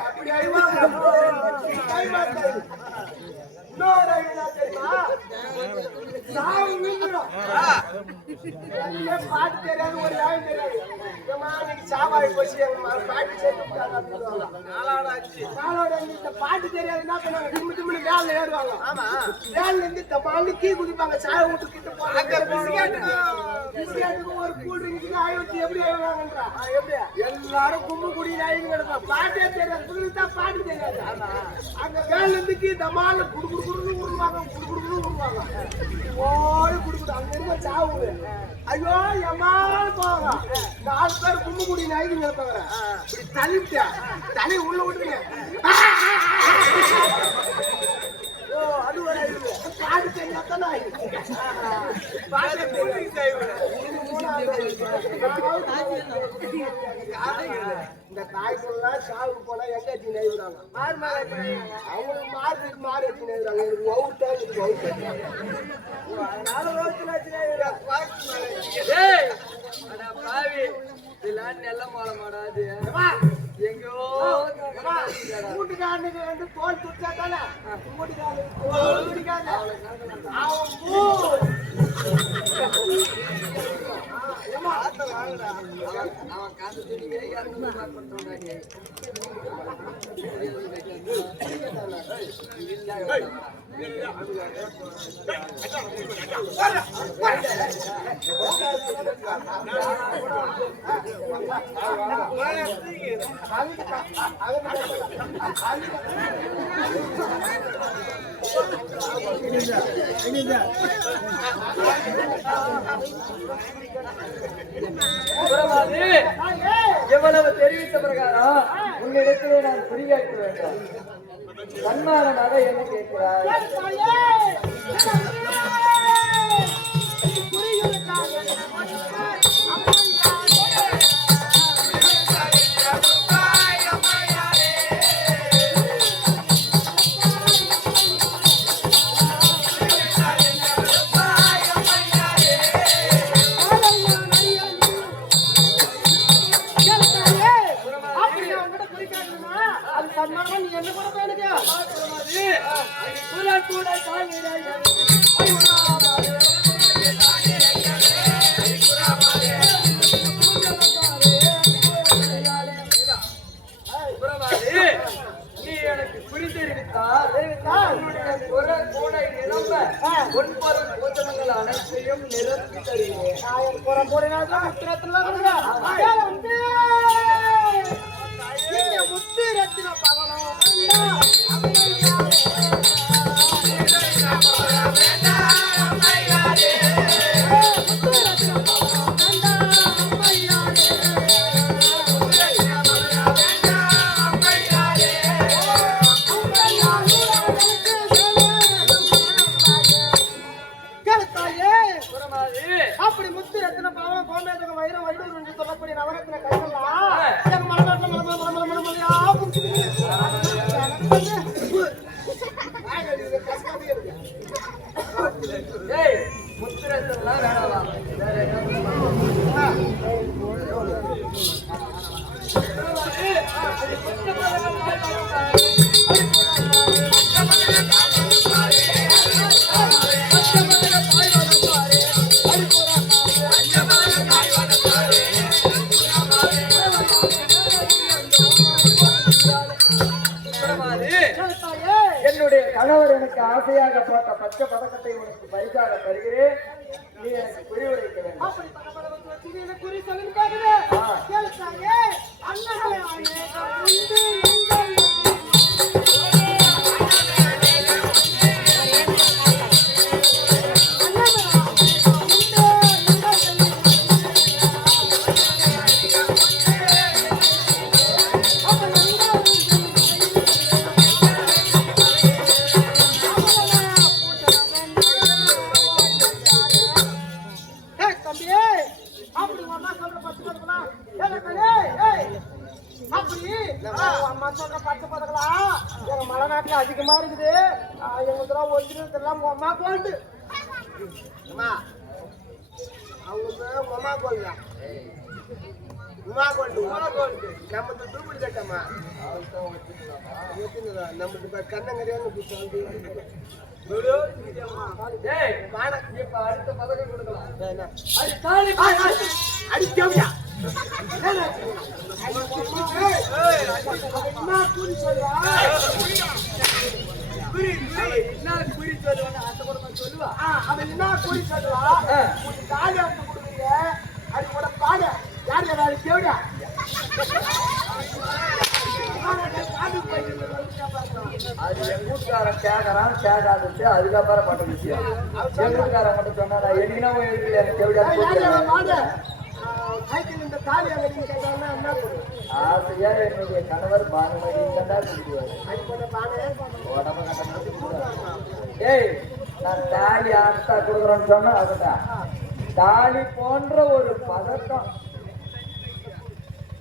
பாட்டு தெரியாது, ஒரு நியாயம் தெரியாது. சாவாய் போச்சு பாட்டு சேர்த்து பாட்டு தெரியாது. என்ன பண்ணுவாங்க, திம்மு திம்முன்னு வேலை ஏறுவாங்க. வேலை இருந்து தப்பாண்டு கீ குதிப்பாங்க. சாய வீட்டு கிட்ட ஒரு கூல் ட்ரிங்க்ஸ் ஆயிரத்தி எப்படி ஆயிடுவாங்கன்றா. எல்லாரும் கும்பு குடியில் ஆயிட்டு கிடப்பாங்க. பாட்டே தெரியாது, தான் பாட்டு தெரியாது. அங்க வேலை இருந்து தமால குடு குடு குடுன்னு உருவாங்க, குடு குடுன்னு உருவாங்க. ஓடி குடுக்குது அங்க இருக்க சாவு. ஐயோ எம்மாள் போவாங்க. 4 பேர் கும்பு குடியில் ஆயிட்டு கிடப்பாங்க. இப்படி தள்ளிவிட்டா தலை உள்ள விட்டுருங்க. அது ஒரு பாட்டு தெரியாதான் பாட்டு இந்த தாய்க்குள்ளலாம் சாவுக்கு போனா எங்க வச்சு நெய்வுறாங்க அவங்களுக்கு மாறு வச்சு நெய்வுறாங்க எனக்கு ஒவுட்டா இருக்கு அதனால ரோத்துல வச்சு பாவி இதெல்லாம் நெல்ல மாலை மாடாது எங்கோ வீட்டுக்காரனுக்கு வந்து தோல் துச்சா தானே வீட்டுக்காரனுக்கு தோல் துடிக்காது அவன் காசு துணிங்க எவ்வளவு தெரிவித்த பிரகாரம் உன்னிடத்திலே நான் குறியாக்க வேண்டும். சன்மானமாக என்ன கேட்கிறாய்? அனைத்தையும் நிரப்பி தருகிறேன். முத்திரத்தின பவனம் அப்படி முத்து எத்தனை பவனம் கோமேதக வைரம் வள்ளூர் என்று சொல்லக்கூடிய நவரத்தின கைகள்லாம் மலநாட்டில் மலமலையா முத்திரத்தெல்லாம் வேணாம். என்னுடைய கணவர் எனக்கு ஆசையாக போட்ட பச்சை பதக்கத்தை உனக்கு பரிசாக தருகிறேன். நீ எனக்கு குறிவுரைக்க வேண்டும். குறி சொல்லுங்க அண்ணன் மலைநாட்டுல அதிகமா இருக்குது. எங்க ஒரிஜினல் உமா கோல்டு அவங்க உமா கோல்டு நம்ம தூக்குடி கட்டம்மா நம்ம கண்ணங்கரையான்னு அடுத்த பதக்கம் கொடுக்கலாம். அடிக்கவியா குறி சொல்லுவாங்க. அந்த கூட சொல்லுவா அவன் என்ன குறி சொல்லுவா தாலி அறுத்து கொடுக்குறீங்க அது கூட பாட யார் யாராவது தேவையா அது என் வீட்டுக்காரன் கேட்கறான் கேட்காதுச்சு அதுக்கப்புறம் மட்டும் விஷயம். என் வீட்டுக்காரன் மட்டும் சொன்னா என்ன எனக்கு தேவையா இந்த தாலி என்ன ஆசையா என்னுடைய கணவர் பானுமதி ஏய் நான் தாலி ஆசா கொடுக்குறேன்னு சொன்னா அதுதான் தாலி போன்ற ஒரு பதக்கம்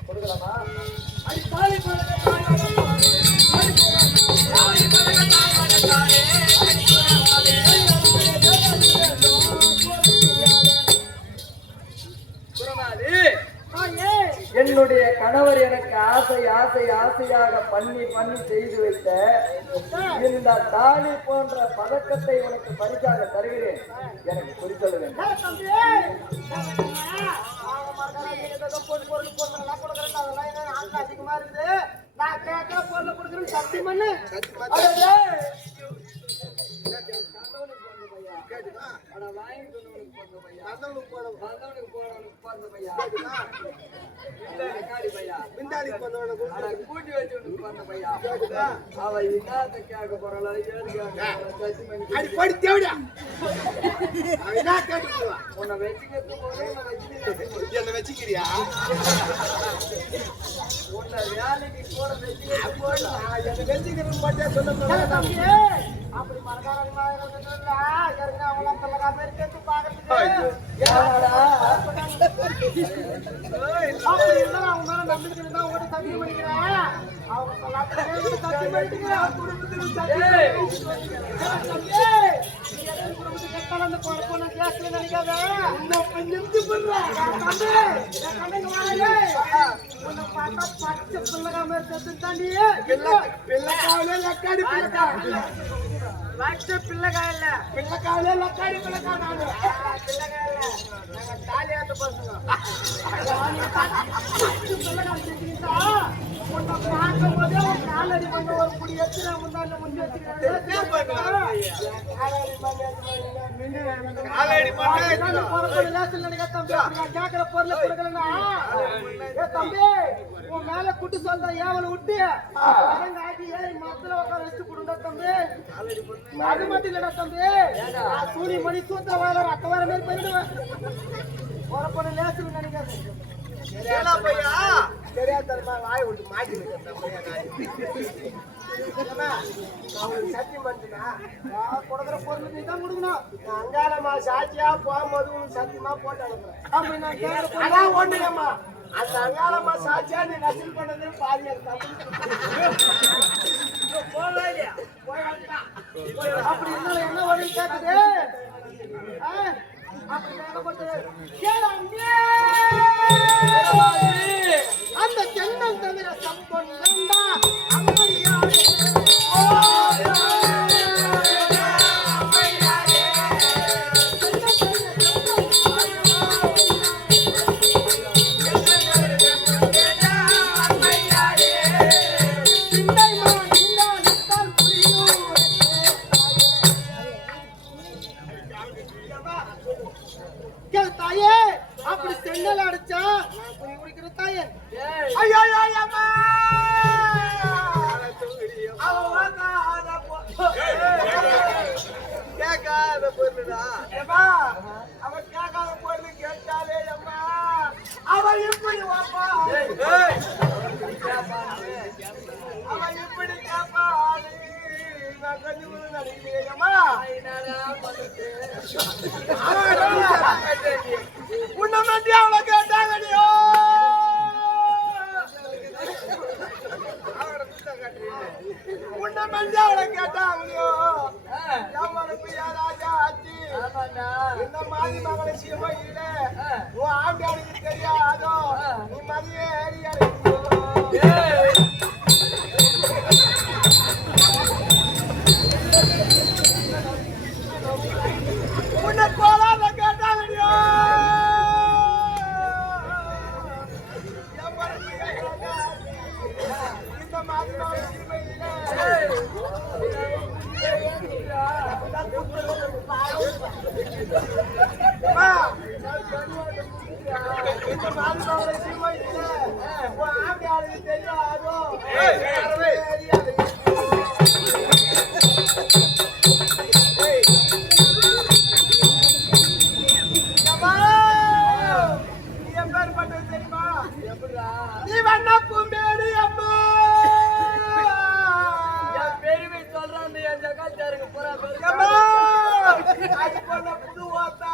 கொடுக்கலாமா? அடி தாலி என்னுடைய கணவர் எனக்கு ஆசையாக பண்ணி செய்து வைத்த இந்த தாலி போன்ற பதக்கத்தை உனக்கு பரிசாக தருகிறேன். எனக்கு குறித்தொள்ள வேண்டும். அதிகமா இருக்கு. நான் கேட்க பொருள் கொடுக்குறேன். சக்தி மண்ணு கூட்டி வச்சு அவ இன்னாத கேட்க போறாளா உன்னை என்ன வச்சுக்கிறியா? உன்னை வேலைக்கு போற வச்சுக்கிறேன் பாட்டியா சொல்ல அப்படி மரகாரமா அவங்களாம் பிள்ளைக்காம இருக்கு பாக்குறதுக்கு அப்படி இருந்தா அவங்க மேல நம்பிக்கை இருந்தா உங்கள்கிட்ட சத்தியம் பண்ணிக்கிறேன். அவங்க சத்தியம் பண்ணிக்கிறேன். கலந்து போன கேஸ்ல நினைக்காத. உன்னை பார்த்தா பச்சை பிள்ளைக்காம இருக்கு தாண்டி பிள்ளைக்காவிலே லக்காடி பிள்ளைக்காய் இல்ல பிள்ளைக்காவிலே லக்காடி பிள்ளைக்காய் பிள்ளைக்காய் இல்ல நாங்க தாலியாட்டு பசங்க. உன்னை பார்க்கும் போதே ஒரு காலடி பண்ண ஒரு குடி எடுத்து முன்னாடி முன்னே கேட்கிற பொருளை கொடுக்கலன்னா தம்பி உன் மேல குட்டி சொல்ற ஏவலை விட்டு ஆட்டி ஏறி மரத்துல உட்கார வச்சு கொடுங்க தம்பி. அது மட்டும் இல்லடா தம்பி, சூரிய மணி சூத்திர வேலை ரத்த வேற மாதிரி போயிடுவேன். பொறப்பட லேசுன்னு நினைக்காது. தெரியாதமா வாய் விட்டு மாட்டி சத்தியம் பண்ணினா கொடுக்குற பொருள் நீ தான் கொடுக்கணும். அங்காரமா சாட்சியா போகும்போது சத்தியமா போட்டு அனுப்புறேன். அப்படி நான் கேட்க அதான் ஒண்ணுங்கம்மா, அந்த அங்காரமா சாட்சியா நீ நசில் பண்ணது பாதி அப்படி இருந்தாலும் என்ன வழி கேட்குது? அந்த சென்னல் தவிர சம்பொன்னா தாயே அப்படி சென்னல் அடிச்சா நான் குடிக்கிற தாயே. ஐயோ கேட்காத பொருளுடா அவன் கேட்காத பொருள் கேட்டாலே அம்மா அவன் இப்படி வாப்பா அவன் இப்படி கேப்பா நான் கொஞ்சம் நினைக்கிறேன் அம்மா உன்னை மண்டி அவளை கேட்டாங்கடியோ உன்னை மண்டி அவளை கேட்டாங்கடியோ ராஜா ஆச்சு இந்த மாதிரி மகளை சிவையில உன் ஆண்டாளுக்கு தெரியாதோ நீ மதிய ஏரியா உன்னை கோலாத கேட்டாங்கடியோ இந்த மாதிரி மகளை சிவையில தெரியாதோ நீ வண்ண பூம்பேடி அம்மா பெருமை சொல்றான் என் ஜகாத்தாருங்க போறா அது பண்ண புது ஓத்தா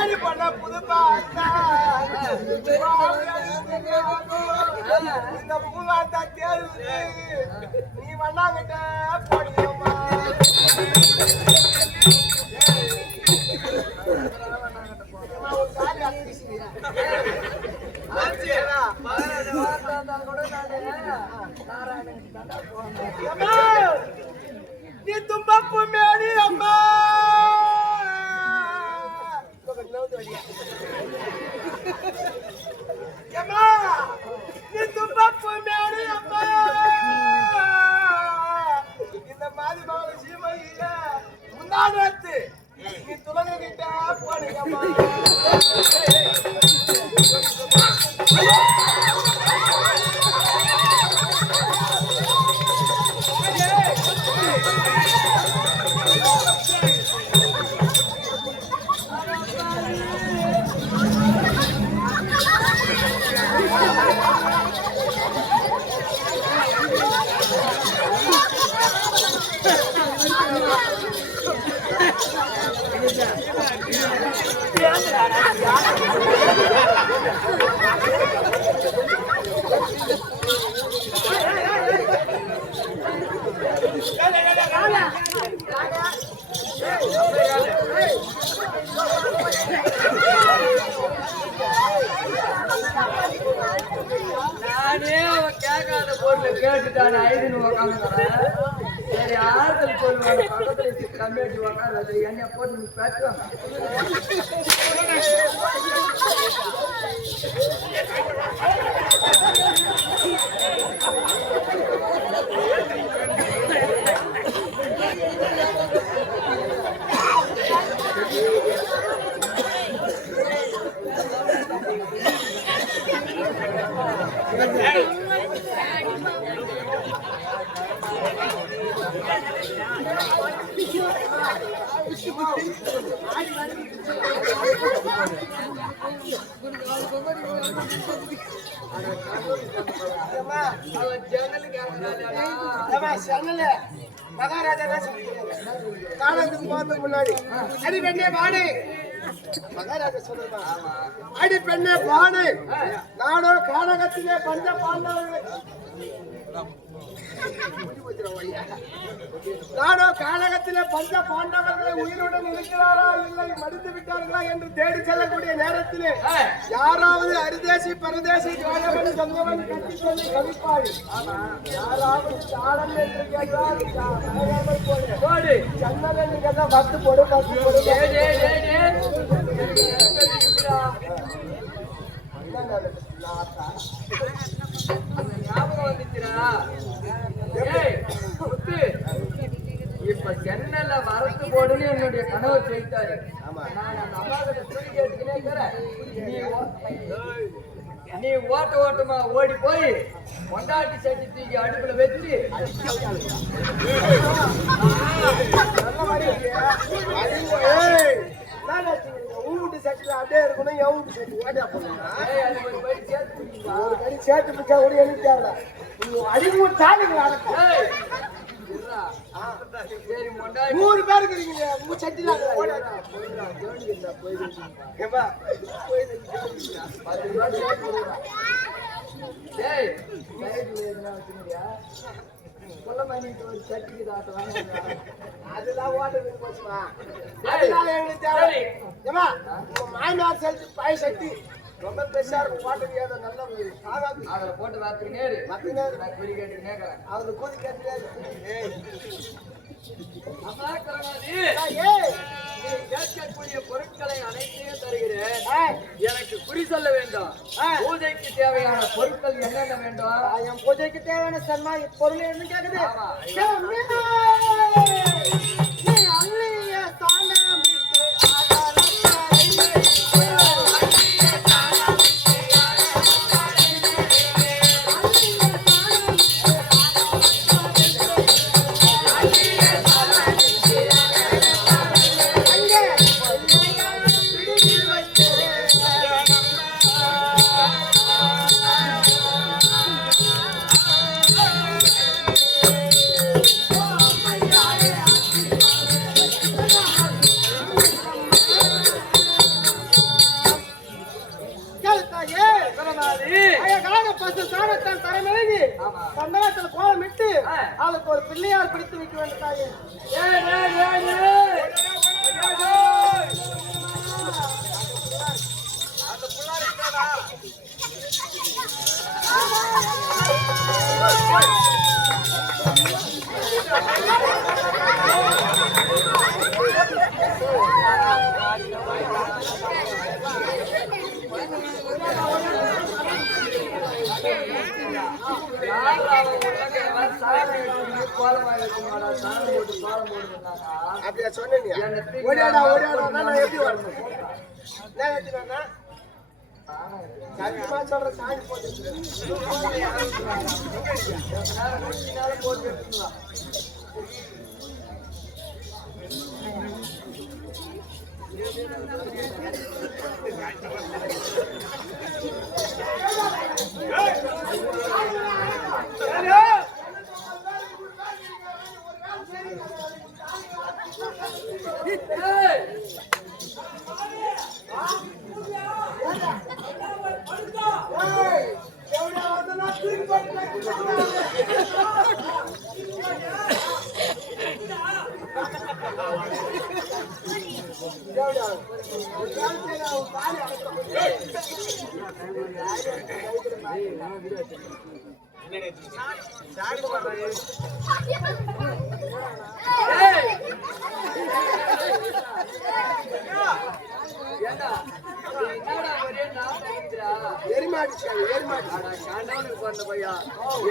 அடி பண்ண புது பாத்தா இந்த பூலாட்டா தேர்வு நீ வண்ணாங்கிட்ட போடியம்மா நீ தும்பப்பு மேரி அம்மா அம்மா நீ தும்பப்பு மேரி அம்மா இந்த மாதிரி பாவ சீமையில முன்னாடி நீ துலகிட்ட போனீங்கம்மா நானே அவன் கேட்காத பொருள் கேட்டுட்டான் ஐதுன்னு உக்காந்துக்கிறேன். சரி ஆறுதல் சொல்லுவாங்க பக்கத்துல கம்மியாச்சு உக்காது என்னைய போட்டு நீ பேசுவாங்க. மகாராஜா காலத்துக்கு போறதுக்கு முன்னாடி அடி பெண்ணே பாடு மகாராஜா சொல்லுமா அடி பெண்ணே பாடு நானோ கானகத்திலே பஞ்ச பாண்டவர்கள் நானோ கானகத்திலே பஞ்ச பாண்டவர்களை உயிருடன் இருக்கிறாரா இல்லை மடித்து விட்டார்களா என்று தேடி செல்லக்கூடிய நேரத்திலே யாராவது அரிதேசி பரதேசி காணவன் சொந்தவன் கட்டி சொல்லி கவிப்பாய் யாராவது சாடல் என்று கேட்டால் போடு சன்னல் என்று கேட்டால் பத்து போடு ஞாபகம் வந்துச்சுடா. இப்ப சென்னையில வரத்து போடுன்னு என்னுடைய கணவர் சொல்லிட்டாரு. நான் அந்த அம்மா கிட்ட சொல்லி கேட்டுக்கினே இருக்கிறேன். நீ ஓட்ட ஓட்டமா ஓடி போய் கொண்டாட்டி சட்டி தூக்கி அடுப்புல வச்சு ஊட்டு சட்டில அப்படியே இருக்கணும் என் வீட்டு சட்டி ஓடியா போகணும் ஒரு கடி சேர்த்து பிடிச்சா கூட எனக்கு தேவை அடிமூ தாலிங்க சரி 100 பேர் இருக்கிறீங்க உங்க சட்டில அதுதான் ஓட்டது போச்சுமா எங்களுக்கு தேவை மாமியார் சட்டி பாய சட்டி ரொம்ப பெருசா இருக்கும் பாட்டுக்கு ஏதோ நல்ல ஆகாது அதுல போட்டு வாத்துக்கினேரு நான் குறி கேட்டுக்கினே அதுல கூதி கேட்டுக்காது கேட்கக்கூடிய பொருட்களை அனைத்தையும் தருகிறேன். எனக்கு குறி சொல்ல வேண்டும். பூஜைக்கு தேவையான பொருட்கள் என்னென்ன வேண்டும்? என் பூஜைக்கு தேவையான சன்மா பொருள் என்ன கேக்குது? பசு சாணத்தால் தரமெழுகி சந்தனத்தில் கோலமிட்டு அதுக்கு ஒரு பிள்ளையார் பிடித்து வைக்க வேண்டும் தாயே. அப்படியா சொன்னீங்க? ஓடியாடா ஓடியாடா நான் எப்படி வரணும்? நான் எப்படி வரணும்? சத்தியமா சொல்ற சாணி போட்டு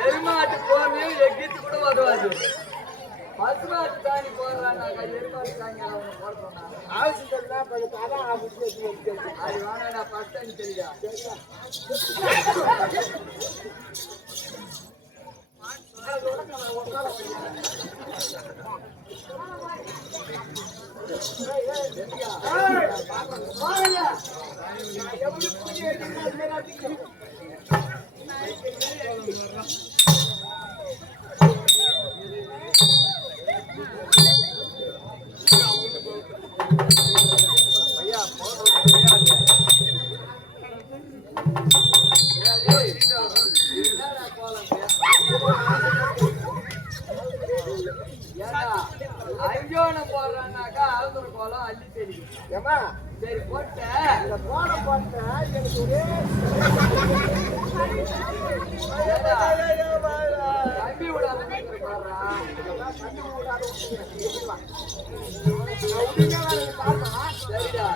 எருமாட்டு போறே எக்கிட்டு கூட வருவாரு. பசுமாட்டு தாண்டி போடுறாங்க. எருமாட்டு தாண்டி அவங்க போடுறாங்க. அது வேணா ஃபர்ஸ்ட் டைம் தெரியா? ஐயோன போடுறான்னாக்கா ஆளுநர் கோலம் அள்ளி தெரியும். ஏமா சரி போட்ட இந்த கோலம் போட்ட எனக்கு ஒரே கம்பி விடாத பாடுறா. சரிடா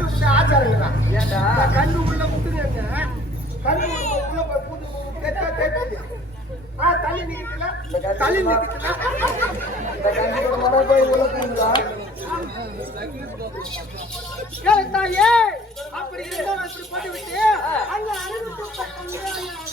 ஏண்டா கண்ணு உள்ள முட்டுங்க கண்ணு உள்ள போய் பூத்து தள்ளி நிக்கல தள்ளி நிக்கல இந்த கண்டிப்பா மர போய் உள்ள போங்களா? தாயே அப்படி இருந்தா அப்படி போட்டு விட்டு அங்க அறிவித்து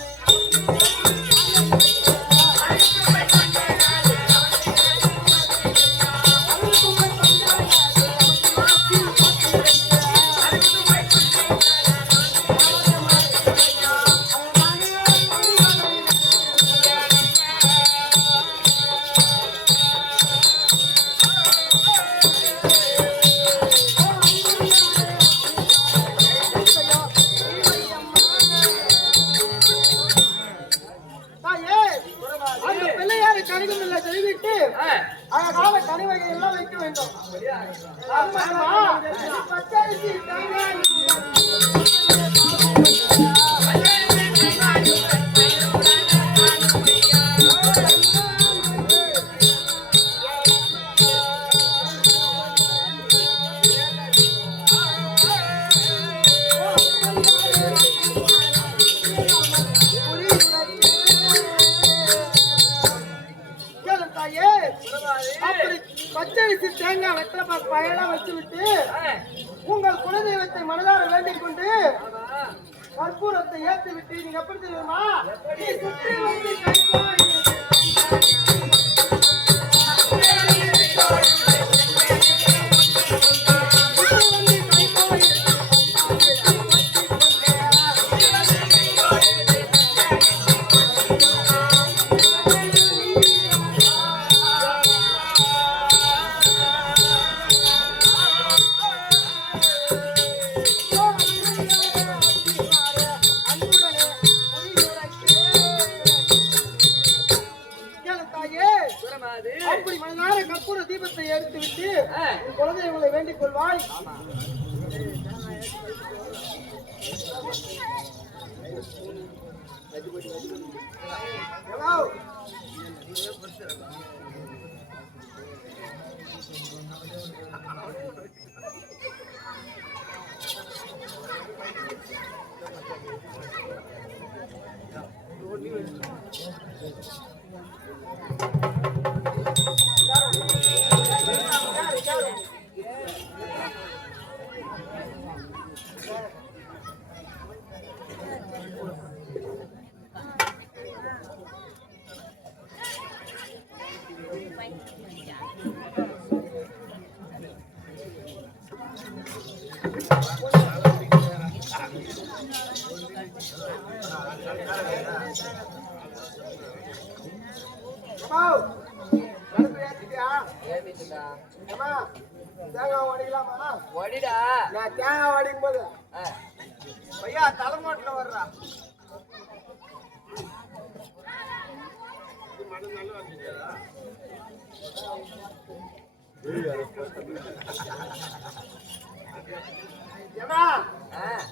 அழகான கனிவகை எல்லாம் வைக்க வேண்டும். பச்சரிசி பச்சரிசி தேங்காய் வெத்தலை பயணம் வச்சு விட்டு உங்கள் குலதெய்வத்தை மனதார வேண்டிக் கொண்டு கற்பூரத்தை ஏற்றி விட்டு நீங்க எப்படி தெரியுமா? சுற்றி வந்து குலதெய்வங்களை வேண்டிக் கொள்வாய். தேங்காய் உடைக்கலாமா? ஒடிடா நான் தேங்காய் உடைக்கும் போது ஐயா தலைமாட்டில் வர்றா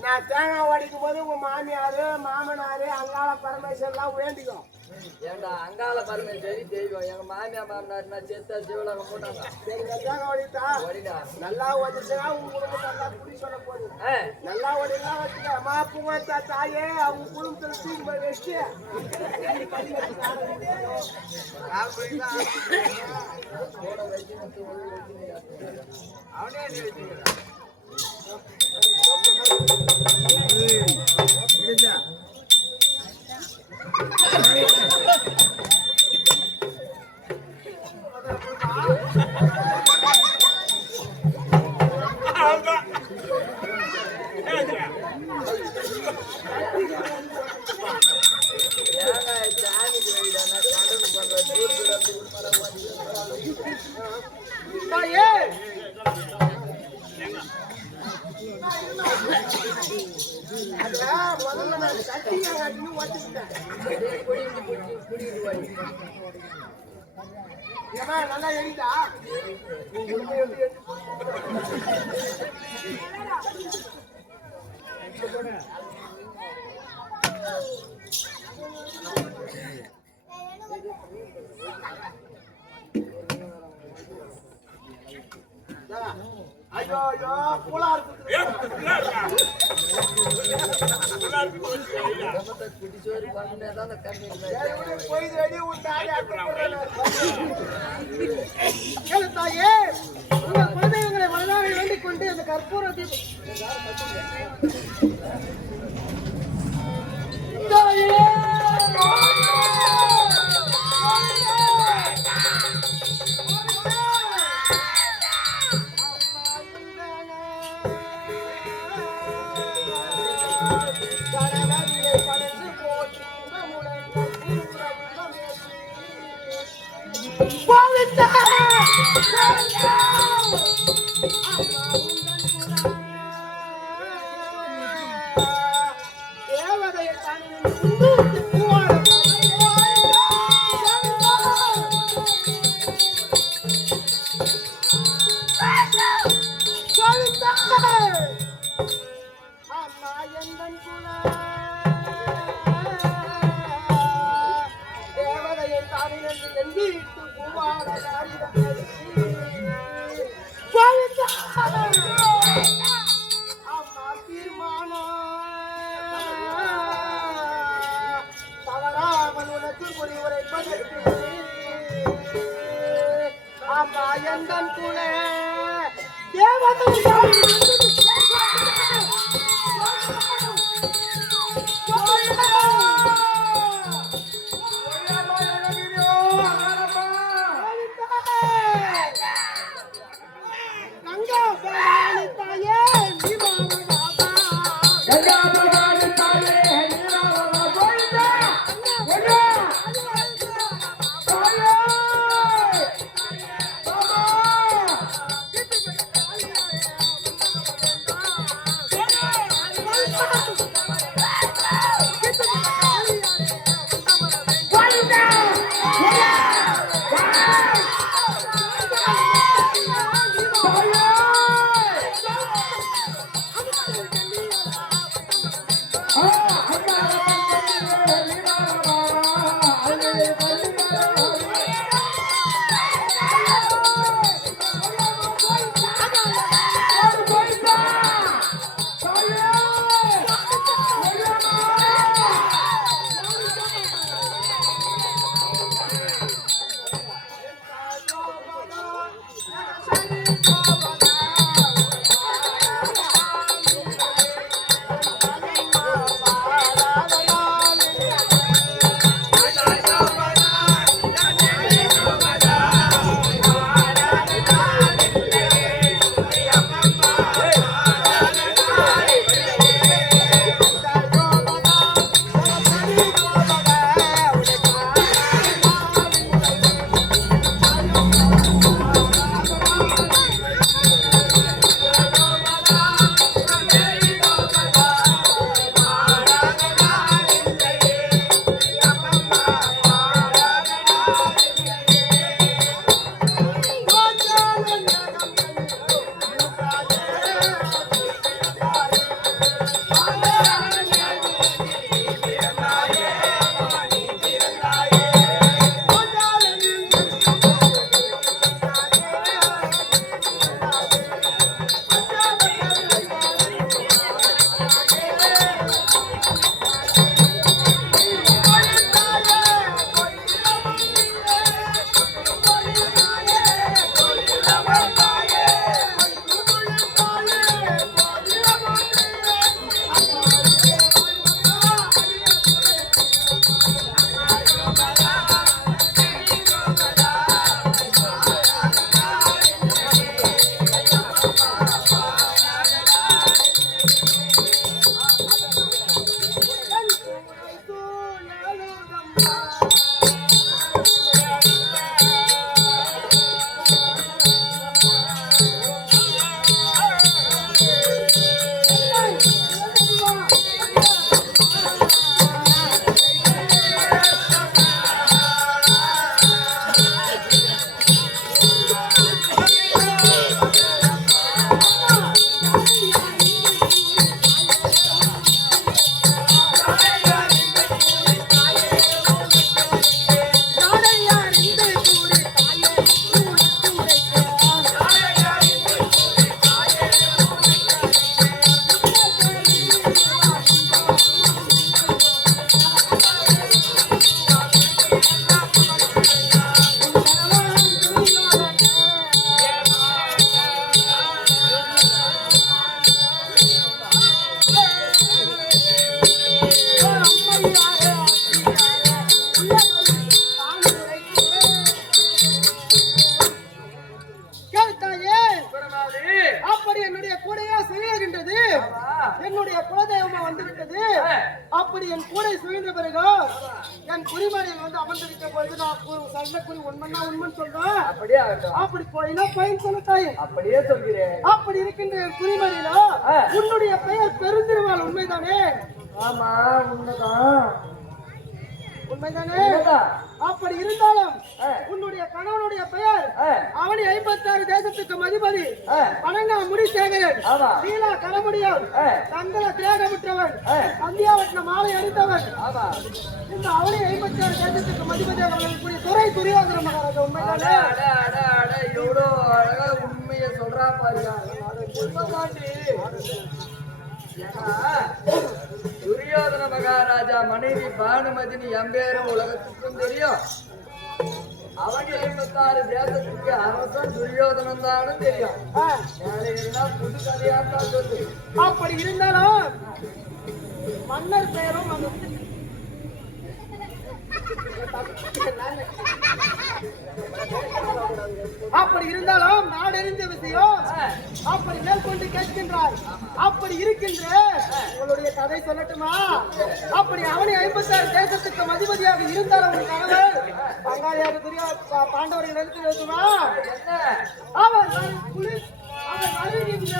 நான் தேங்காய் உடைக்கும் போது உங்க மாமியாரு மாமனாரு அங்காள பரமேஸ்வரன் எல்லாம் வேண்டிக்கும். ஏண்டா அங்காள பரமேஸ்வரி தெய்வம் எங்க மாமியா மாமனார்னா செத்தா சிவலகம் போட்டாங்க. தேங்காய் உடைத்தா ஒடிடா நல்லா உடைச்சா உங்க குடும்பம் நல்லா குடி சொல்ல போகுது. நல்லா உடையெல்லாம் வச்சுக்க அம்மா பூங்கா தாயே அவங்க குடும்பத்துல தூக்கி போய் வச்சு அவனே முதல்ல நான் சட்டிங்க ஓட்டிக்கிட்டேன். நல்லா எழுதா ஐயோ ஐயோ புலா போய் ரெடி தாயே உங்க குலதெய்வங்களை வரலாறு வேண்டிக் கொண்டு அந்த கற்பூர எந்தன் கூட தேவதை Fire! என் கூடை சுழிந்த பிறகு என் குறிமணியில் வந்து அமர்ந்திருக்க பொழுது நான் சொல்ல குறி உண்மைன்னா உண்மைன்னு சொல்றேன். அப்படியே ஆகட்டும். அப்படி போயினா பையன் சொல்லத்தாயே அப்படியே சொல்கிறேன். அப்படி இருக்கின்ற என் குறிமணியிலோ உன்னுடைய பெயர் பெருந்திருவாள் உண்மைதானே? ஆமா, உண்மைதான். உண்மைதானே? அப்படி இருந்தாலும் உன்னுடைய கணவனுடைய பெயர் அவனி 56 தேசத்துக்கு அதிபதி பனங்கா முடிசேகரன், லீலா கரமுடியவன், தங்கல திரேகமுற்றவன், சந்தியாவட்ன மாலை அணிந்தவன். இந்த அவனி 56 தேசத்துக்கு அதிபதியாக கூடிய துறை துரியோதன மகாராஜா. உண்மைதானே? எவ்வளோ அழகா உண்மையை சொல்றா பாருங்க. துரியோதன மகாராஜா மனைவி பானுமதினி எம்பேரும் உலகத்துக்கும் தெரியும். அவன் 56 தேசத்துக்கு அரசன் துரியோதனன் தானும் தெரியும். புது கதையாத்தான் சொல்லு. அப்படி இருந்தாலும் மன்னர் பெயரும் அப்படி இருந்தாலும் நாடறிந்த விஷயம் அப்படி மேற்கொண்டு கேட்கின்றார். அப்படி இருக்கின்ற உங்களுடைய கதை சொல்லட்டுமா? அப்படி அவனை 56 தேசத்துக்கு அதிபதியாக இருந்தாலும் ஒரு கணவர் பங்காளியாக பாண்டவர்கள் எடுத்து வைக்குமா? அவர் வருகின்ற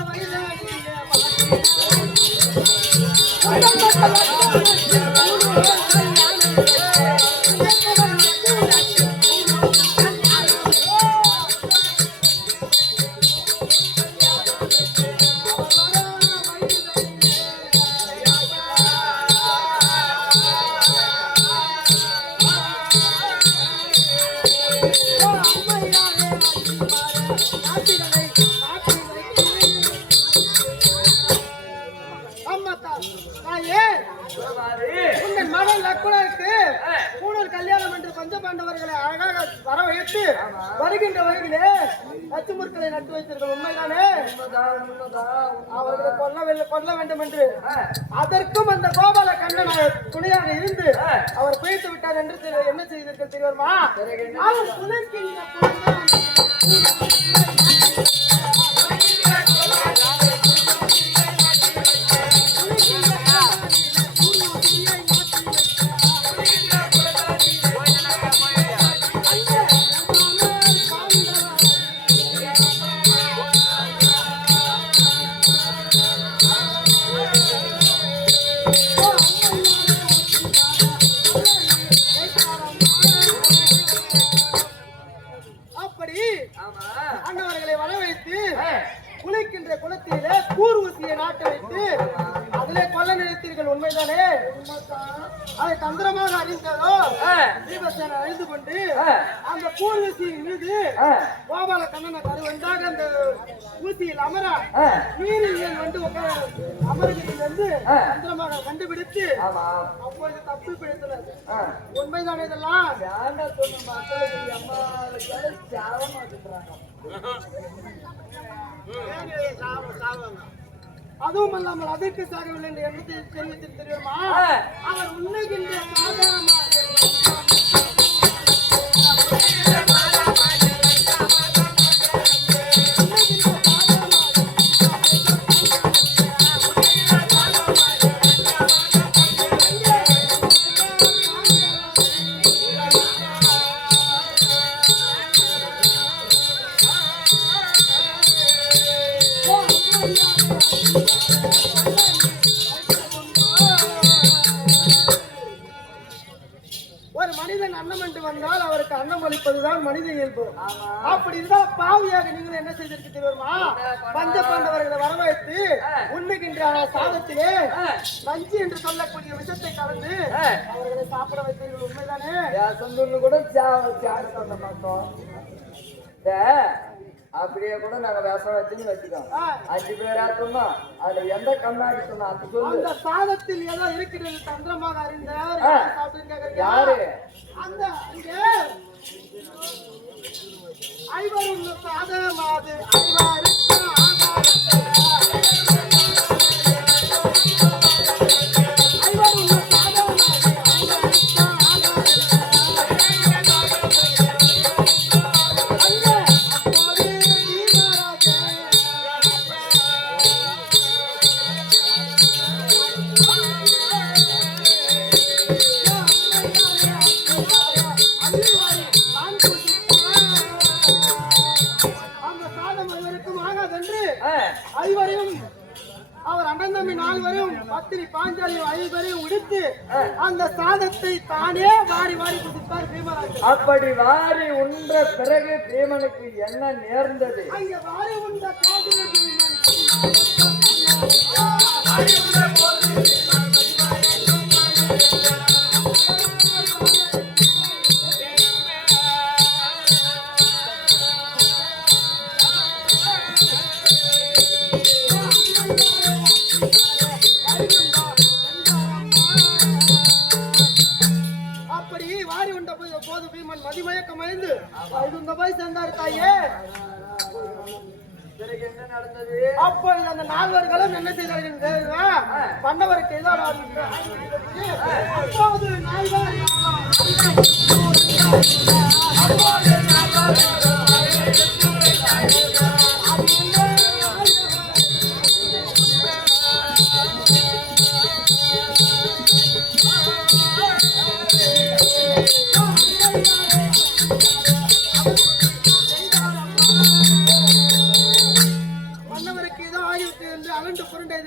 உங்கள் மகன் லக்குனருக்கு பூணூல் கல்யாணம் என்று பஞ்சபாண்டவர்களை அழகாக வரவழைத்து வருகின்ற வரையிலே நச்சுமுற்களை நட்டு வைத்தீர்கள். உண்மைதானே? அவர்களை கொல்ல வேண்டும் என்று அதற்கும் அந்த கோபால கண்ணன் துணையாக இருந்து அவர் பிழைத்து விட்டார் என்று என்ன செய்தீர்கள் தெரியுமா? அவர் அண்ணவர்களை வரவழைத்து குளிக்கின்ற குளத்திலே கூர்வூசியை நாட்ட வைத்து அதிலே கொல்ல நினைத்தீர்கள். உண்மைதானே? அதை தந்திரமாக அறிந்ததோ தீபசேனை அறிந்து கொண்டு அந்த கூர்வூசியின் மீது கோபால கண்ணனை கருவென்றாக அந்த ஊசியில் அமர நீரில் வந்து அமர்களில் வந்து தந்திரமாக கண்டுபிடித்து அப்பொழுது தப்பு பிடித்தனர். உண்மைதானே? இதெல்லாம் அதுவும் அல்லாமல் அதற்கு சாகவில்லை என்று எண்ணத்தை தெரிவித்து தெரியுமா? அவர் உண்மைகின்ற ஒரு மனிதன் அன்னம் என்று வந்தால் அவருக்கு அன்னம் அளிப்பதுதான் மனித இயல்பு. அப்படி இருந்தால் பாவியாக நீங்கள் என்ன செய்திருக்கு தெரியுமா? பஞ்ச பாண்டவர்களை வரவழைத்து உண்ணுகின்ற சாதத்திலே நஞ்சு என்று சொல்லக்கூடிய விஷத்தை கலந்து அவர்களை சாப்பிட வைத்தீர்கள். உண்மைதானே? கூட சொல்ல மாட்டோம். அப்படியே கூட நாங்க விஷம் வச்சுன்னு வச்சுக்கோம். 5 பேரா சொன்னா அதுல எந்த கண்ணாடி சொன்னா அது சொல்லு. அந்த சாதத்தில் ஏதோ இருக்கிறது தந்திரமாக அறிந்த யாரு? அந்த ஐவரும் சாதமாது ஐவாறு ஐவரையும் அவர் அண்ணன் தம்பி 4 வரையும் பத்தினி பாஞ்சாலியும் 5 பேரையும் உடுத்து அந்த சாதத்தை தானே வாரி வாரி குடித்தார் பீமராஜன். அப்படி வாரி உண்ட பிறகு பீமனுக்கு என்ன நேர்ந்தது? அங்கே வாரி உண்ட போது பீமன் மதிமயக்கம் அடைந்து இந்த போய் சேர்ந்தார் தாயே. என்ன நடந்தது? அப்பொழுது அந்த 4 என்ன செய்தார்கள்? பண்டவருக்கு ஏதோ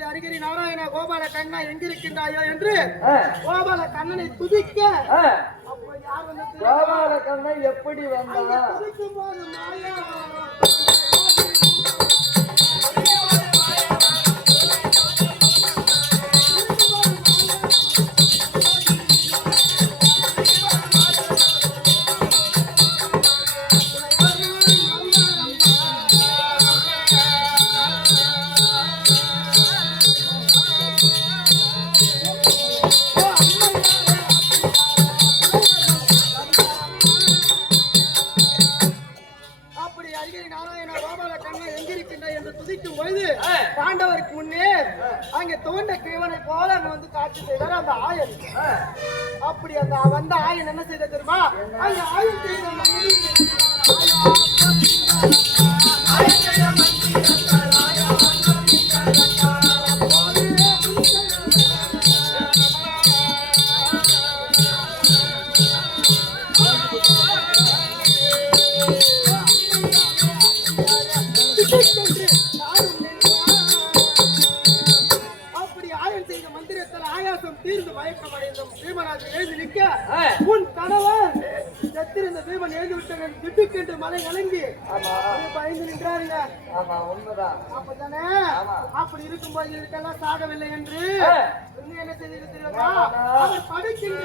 அரிகரி நாராயண கோபால கண்ணா எங்கிருக்கின்றாயோ என்று கோபால கண்ணனை துதிக்க கோபால கண்ணன் எப்படி வந்தா? துதிக்கும் போது மாயா பாண்டவருக்கு முன்னே அங்கே தோண்ட கிழவனை போல அங்க வந்து காட்சி செய்தார் அந்த ஆயன். அப்படி அந்த வந்த ஆயன் என்ன செய்த தெரியுமா? அங்க ஆயன் செய்த தீர்ந்து மயக்கம் அடைந்த பீமராஜன் எழுதி நிற்க உன் கணவன் செத்திருந்த பீமன் எழுதி விட்டவன் திட்டுக்கென்று மலை கலங்கி பயந்து நின்றாருங்க. அப்பதானே அப்படி இருக்கும்போது இதுக்கெல்லாம் சாகவில்லை என்று என்ன செய்து தெரியுமா? அவர் படிக்கின்ற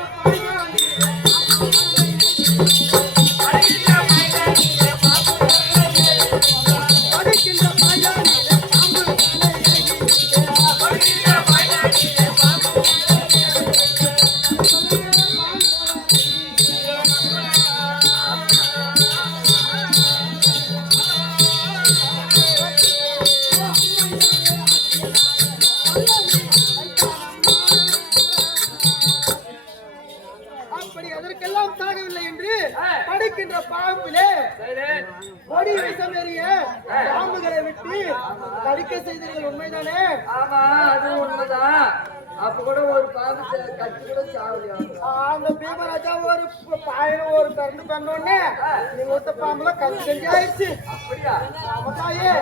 படிக்கின்ற பாம்பிலே கொடி விஷம் எறிய பாம்புகளை விட்டு கடிக்க செய்தீர்கள், உண்மைதானே? ஆமா, அது உண்மைதான். அப்ப கூட ஒரு பாம்பு கட்டி கூட சாவலியா? அந்த பீமராஜா ஒரு பாயிரம் ஒரு கரண்டு பண்ணோடனே நீங்க ஒத்த பாம்புல கஞ்சி கஞ்சி ஆயிடுச்சு. அப்படியா? ஆமாதாயே,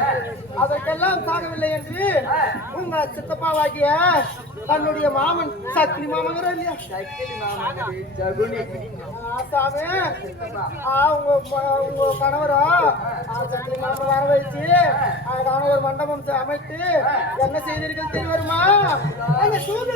அதற்கெல்லாம் சாகவில்லை என்று உங்க சித்தப்பாவாகிய தன்னுடைய மாமன் சக்தி மாமங்கிற இல்லையா? சக்தி மாமன் ஜகுனி சாமி உங்க கணவரோ சக்தி மாமன் வர வச்சு அழகான ஒரு மண்டபம் அமைத்து என்ன செய்தீர்கள் தெரிய வருமா? அந்த சூழல்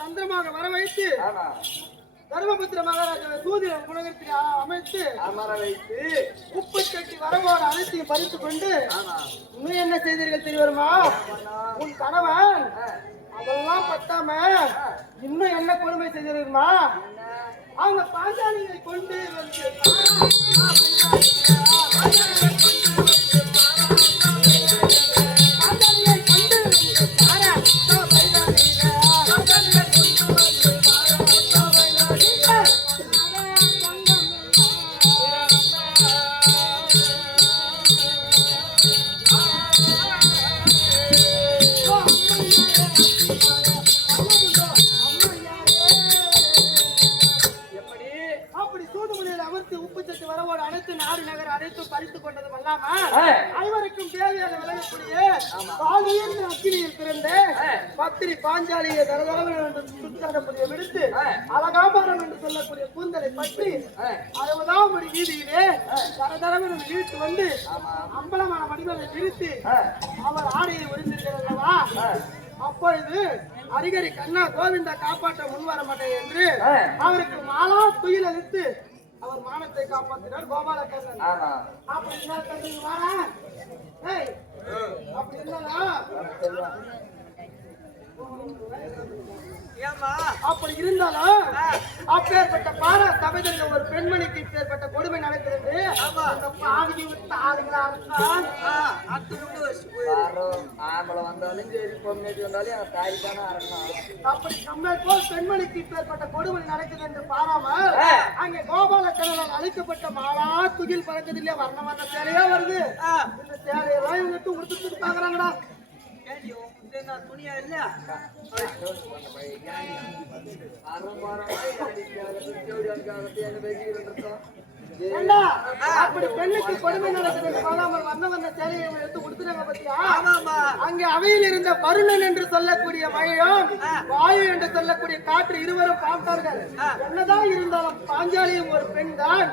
தந்திரமாக வர வைத்து தர்மபுத்திர மகாராஜாவை சூரிய குணகத்தில் அமைத்து அமர வைத்து உப்பு கட்டி வரவோடு அனைத்தையும் பறித்துக் கொண்டு இன்னும் என்ன செய்தீர்கள் தெரிய வருமா? உன் கணவன் அதெல்லாம் பத்தாம இன்னும் என்ன கொடுமை செய்திருமா? அவங்க பாஞ்சாலியை கொண்டு வந்து சக்தி வரவோடு அனைத்து நாடு நகர் அனைத்தும் பறித்துக் கொண்டதும் அல்லாமல் ஐவருக்கும் தேவையான விளங்கக்கூடிய பாலியல் அக்கினியில் பிறந்த பத்திரி பாஞ்சாலியை தரதரவனுடைய விடுத்து அழகாமரம் என்று சொல்லக்கூடிய கூந்தலை பற்றி 60ஆம் அடி வீதியிலே தரதரவன் இழுத்து வந்து அம்பலமான வடிவங்களை விரித்து அவர் ஆடையை ஒளிந்திருக்கிறார் அல்லவா? அப்பொழுது அரிகரி கண்ணா கோவிந்தா காப்பாற்ற முன்வர மாட்டேன் என்று அவருக்கு மாலா துயில் அளித்து அவர் மானத்தை காப்பாற்றினார் கோபாலக்கண்ணன். அப்படி என்ன அப்படி என்னன்னா அப்படி இருந்தாலும் அப்பேற்பட்ட பாரா சபையில் ஒரு பெண்மணிக்கு இப்பேற்பட்ட கொடுமை நடக்கிறது. அந்த பாவியை விட்டு ஆளுங்களா அப்படி நம்ம போல் பெண்மணிக்கு இப்பேற்பட்ட கொடுமை நடக்குது என்று பாராமல் அங்கே கோபாலக்கண்ணனால் அழைக்கப்பட்ட மாலா துகில் பறக்குது இல்லையா? வர்ண வர்ண சேலையா வருது. இந்த சேலையெல்லாம் இவங்க உடுத்துட்டு பாக்குறாங்கடா. துணியா இல்ல அப்படி பெண்ணுக்கு கொடுமை நடக்குது. வண்ண வண்ண சேலையை எடுத்து கொடுத்துறாங்க பத்தியா? அங்கே அவையில் இருந்த வருணன் என்று சொல்லக்கூடிய மழையும் வாயு என்று சொல்லக்கூடிய காற்று இருவரும் பார்த்தார்கள். என்னதான் இருந்தாலும் பாஞ்சாலியும் ஒரு பெண் தான்.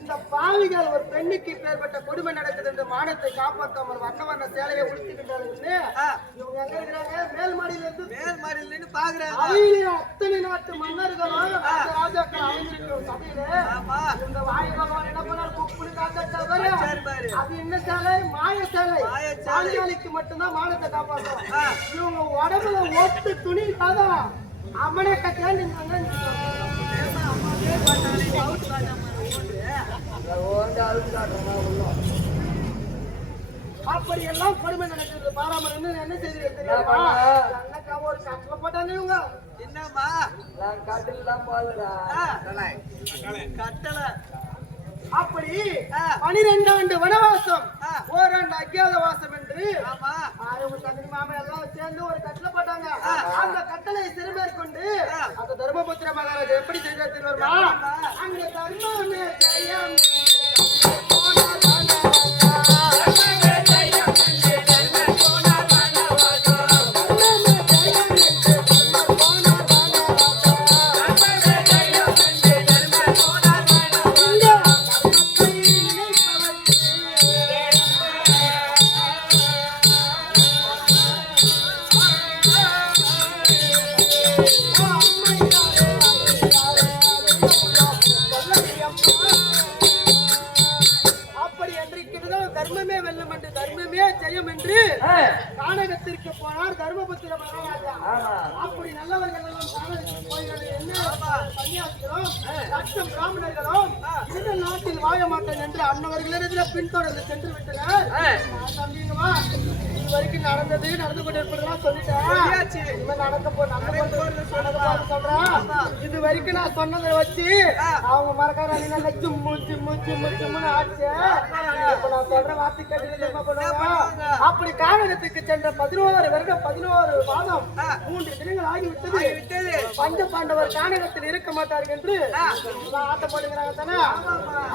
இந்த பாவிகள் ஒரு பெண்ணுக்கு பேர்பட்ட கொடுமை நடக்குது என்று மானத்தை காப்பாற்றாமல் வண்ண வண்ண சேலையை உடுத்திக்கிட்டார்கள். இவங்க எங்க இருக்கிறாங்க? மேல் மாடியில இருந்து பாக்குறாங்க. அவையிலே அத்தனை நாட்டு மன்னர்களும் ராஜாக்கள் அமைந்திருக்கிற சபையில இந்த வாயு பகவான் என்ன பண்ணார்? குப்புனு காத்தாரு. அது என்ன சேலை? மாய சேலை. பாஞ்சாலிக்கு மட்டும்தான் மானத்தை காப்பாற்றும். இவங்க உடம்புல ஒட்டு துணி இல்லாதான் அம்மனே கட்டியான்னு அப்படி எல்லாம் கொடுமை நடக்கிறது. பாராமர் என்ன செய்தி தெரியாமா? ஒரு கட்டளை போட்டாங்க இவங்க. என்னம்மா கட்டலாம் போதுடா கட்டளை. அப்படி 12 ஆண்டு வனவாசம், ஓராண்டு அஜ்ஞாதவாசம் என்று தகுதி மாமா எல்லாம் சேர்ந்து ஒரு கட்டளை போட்டாங்க. அந்த கட்டளை சிறுமேற்கொண்டு அந்த தர்மபுத்திர மகாராஜா எப்படி செய்தார் தெரியுமா? அங்க தர்மமே ஜெயம் கானகத்திற்கு போனார் தர்மபுத்திர மகாராஜா. அப்படி நல்லவர்கள் எல்லாம் கானகத்திற்கு போய்கள் என்ன சன்னியாசிகளும் லட்சம் பிராமணர்களும் இந்த நாட்டில் வாழ மாட்டேன் என்று அன்னவர்களிடத்தில் பின்தொடர்ந்து சென்று விட்டனர். தம்பிங்கம்மா இது வரைக்கும் நடந்து கொண்டிருப்பதெல்லாம் சொல்லிட்டேன். சொல்றேன். இது வரைக்கும் நான் சொன்னதை வச்சு அவங்க மறக்காத சும்மு சிம்மு சிம்மு சிம்முன்னு ஆச்சு. இப்ப நான் சொல்ற வார்த்தை கேட்டு என்ன பண்ணுவாங்க? அப்படி கானகத்துக்கு சென்ற 11 வருடம் 11 மாதம் 3 தினங்கள் ஆகிவிட்டது. பஞ்ச பாண்டவர் கானகத்தில் இருக்க மாட்டார்கள் என்று ஆட்டப்படுகிறாங்க தானே.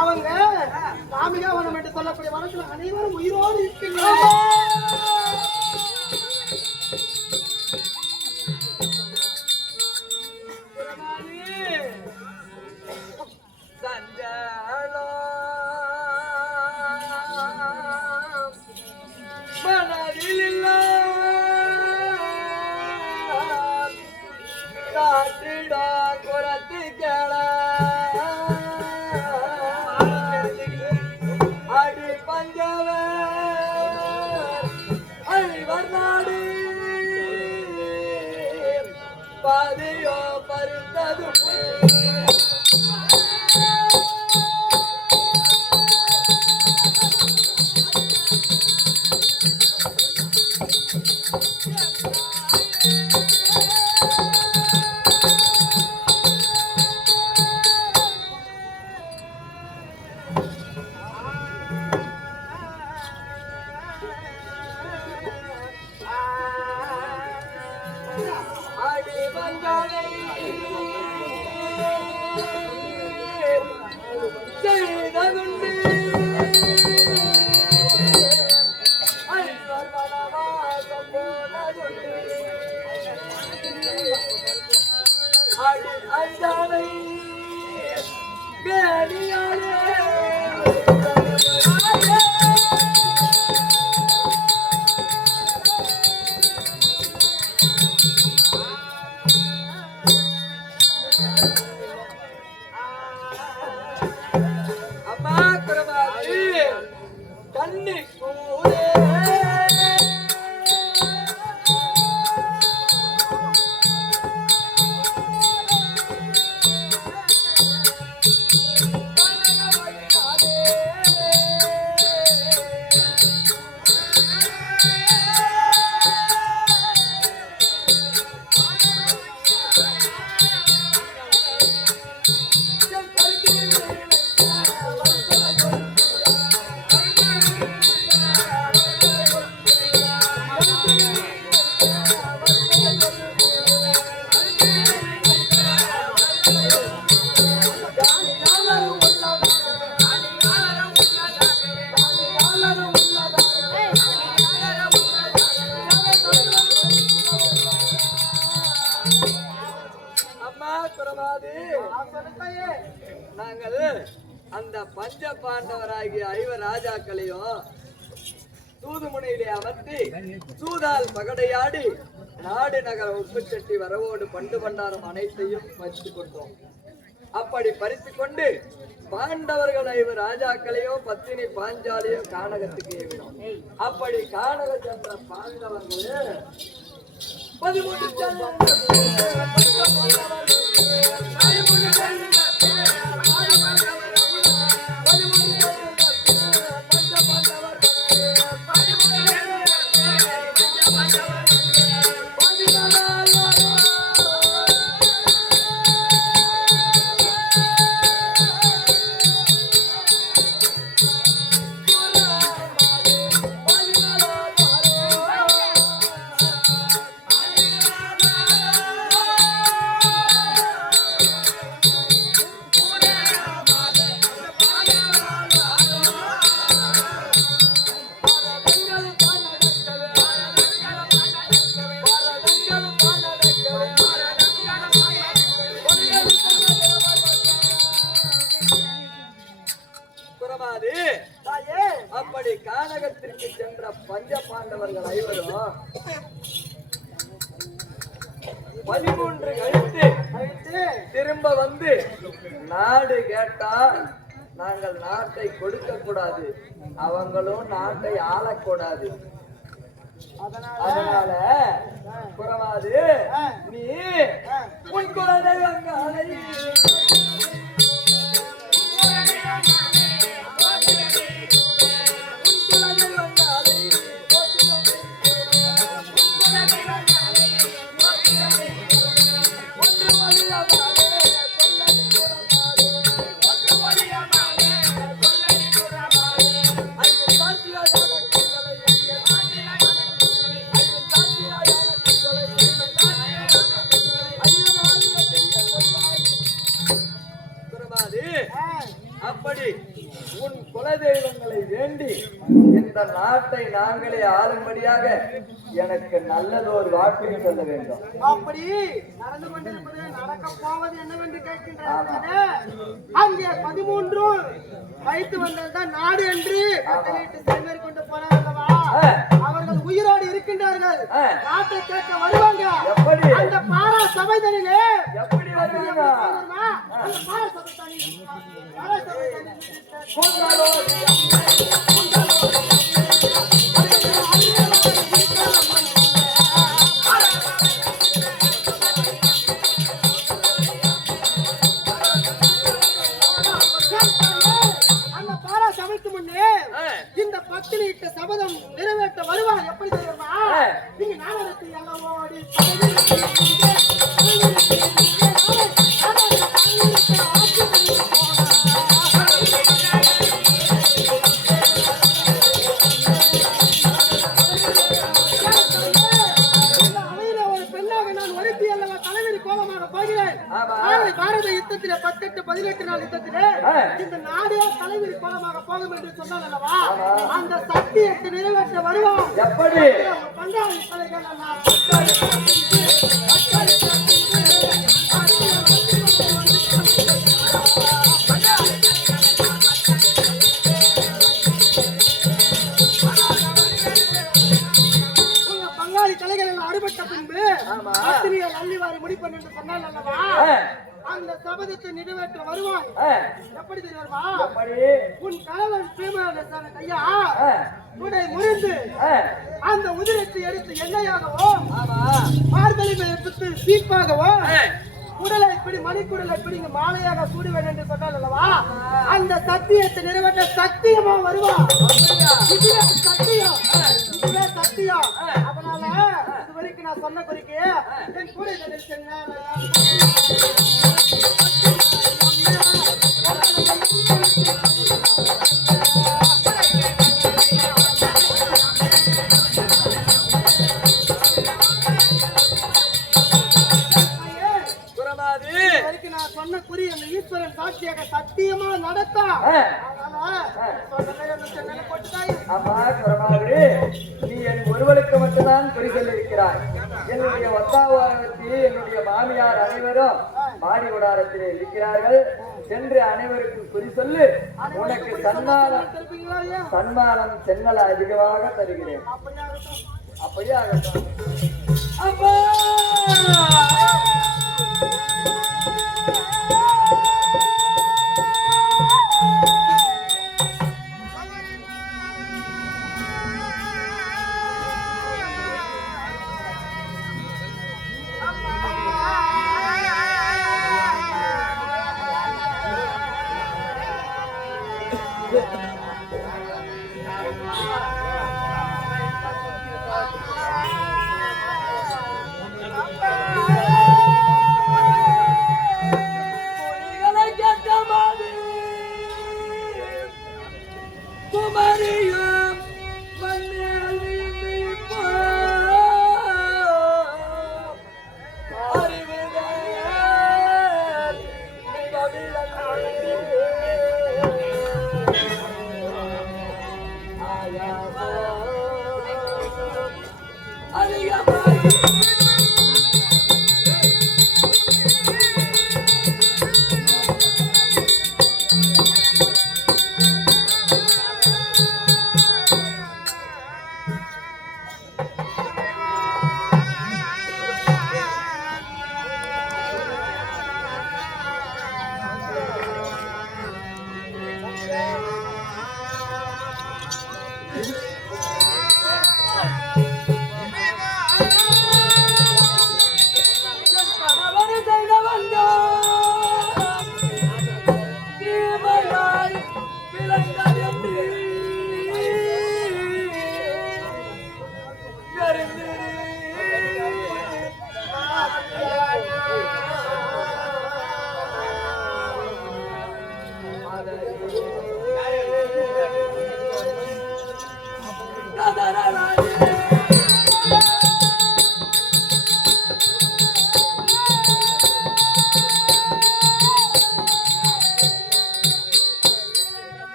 அவங்க காமிகா வனம் என்று சொல்லக்கூடிய வனத்தில் அனைவரும் உயிரோடு இருக்கிறார்கள். அடி அஞ்சானை மேனியாலே அம்மா குரமாதி கண்ணி கூரே நாங்கள் அந்த பஞ்ச பாண்டவராகிய ஐவர் ராஜாக்களையும் தூதுமுனையிலே அமர்த்தி சூதால் பகடையாடி நாடு நகர உப்பு சட்டி வரவோடு பண்டு பண்டாரம் அனைத்தையும் பறித்து கொண்டோம். அப்படி பறித்து கொண்டு பாண்டவர்கள் ஐவர் ராஜாக்களையும் பத்தினி பாஞ்சாலையும் கானகத்துக்கு ஏவினோம். அப்படி கானக சென்ற பாண்டவர்கள் 13 அப்படி கானகத்திற்கு சென்ற பஞ்ச பாண்டவர்கள் ஐவரும் 13 கழித்து திரும்ப வந்து நாடு கேட்டால் நாங்கள் நாட்டை கொடுக்க கூடாது, அவங்களும் நாட்டை ஆளக்கூடாது. அதனால புறவாது நீ உன் குழந்தை அப்படி உன் குலதெய்வங்களை வேண்டி இந்த நாட்டை நாங்களே ஆளும்படியாக எனக்கு நல்லதொரு வாக்கு சொல்ல வேண்டும். அப்படி நடந்து கொண்டிருப்பது நடக்க போவது என்னவென்று கேட்கின்றார். அங்கே 13 வைத்து வந்ததுதான் நாடு என்று மேற்கொண்டு போனார்களா, அவர்கள் உயிரோடு இருக்கின்றார்கள். நாட்டை கேட்க வருவாங்க. எப்படி அந்த பாரா சபைதனிலே எப்படி வருவாங்க? அந்த பாரா சபை தனி அந்த பாரா சபைக்கு முன்னே இந்த பத்தினியிட்ட சபதம் நிறைவேற்ற வருவாங்க. எப்படி தெரியுமா, நீங்க நாடகத்தை எல்லாம் ஓடி பாரத யுத்தத்திலே 18 நாள் யுத்தத்திலே இந்த நாடே தலைவிரி கோலமாக போகும் என்று சொன்னால் அல்லவா, அந்த சத்தியத்தை நிறைவேற்ற வருவோம். எப்படி பங்காளி தலைகள் விட்ட பின்பு ஆமா. பத்தினியை அள்ளிவாரி முடிப்பேன் என்று சொன்னால் அல்லவா ஆ, அந்த சபதத்தை நிறைவேற்ற வருவாய். ஆ, எப்படி தெரியுமா? எப்படி? உன் கணவன் பிரேமலதன கையா ஆ, உடை முறிந்து ஆ, அந்த உதிரத்தை எடுத்து எண்ணெயாகவோ ஆமா. மார்கழி எடுத்து சீப்பாகவோ ஆ, குடலை இப்படி மணிக்குடலை பிடிங்க மாலையாக சூடுவேன் என்று சொன்னால் அல்லவா அந்த சத்தியத்தை நிறைவேற்ற சத்தியமா வருவா. இதுவே சத்தியம், இதுவே சத்தியம். அதனால இது வரைக்கும் நான் சொன்ன குறிக்கு என் கூட நான் சொன்ன குறி அந்த ஈஸ்வரன் சாட்சியாக சத்தியமா நடத்தா. ஆமா குரமாவே, நீ என் ஒருவனுக்கு மட்டும்தான் குறி சொல்லியிருக்கிறாய். என்னுடைய ஒத்தாவாரத்தில் என்னுடைய மாமியார் அனைவரும் மாடி கூடாரத்திலே இருக்கிறார்கள். சென்று அனைவருக்கும் குறி சொல்லு. உனக்கு சன்மானம் சென்னல அதிகமாக தருகிறேன். அப்படியே ஆகட்டும். அப்பா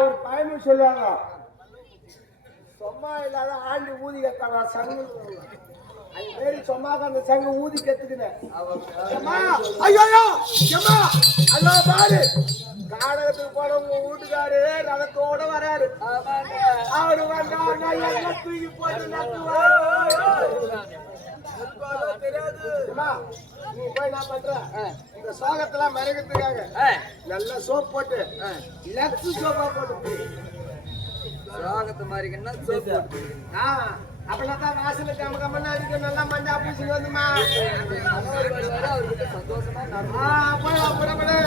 ஒரு பயணம் சொல்லுவாங்க. சும்மா இல்லாத ஆண்டி ஊதி கத்தானா சங்கு அது பேரு சும்மாக்க அந்த சங்கு ஊதி கத்துக்குனேன் ஐயோ ஏமா அல்லோ பாரு காடகத்துக்கு போன உங்க வீட்டுக்காரு ரதத்தோட வராரு அவரு வந்தா எல்லாம் தூக்கி போட்டு நீ போய் நான் பண்றேன் இந்த சோகத்தெல்லாம் மறைக்கிறதுக்காக நல்ல சோப் போட்டு லக்ஸ் சோப்பா போட்டு சோகத்து மாதிரின்னா சோப்பு அப்படின்னா வாசல கம்ம கம்மன்னு அடிக்க நல்லா மஞ்சா பூசி வந்துமா அவருக்கு சந்தோஷமா போய் புறப்படு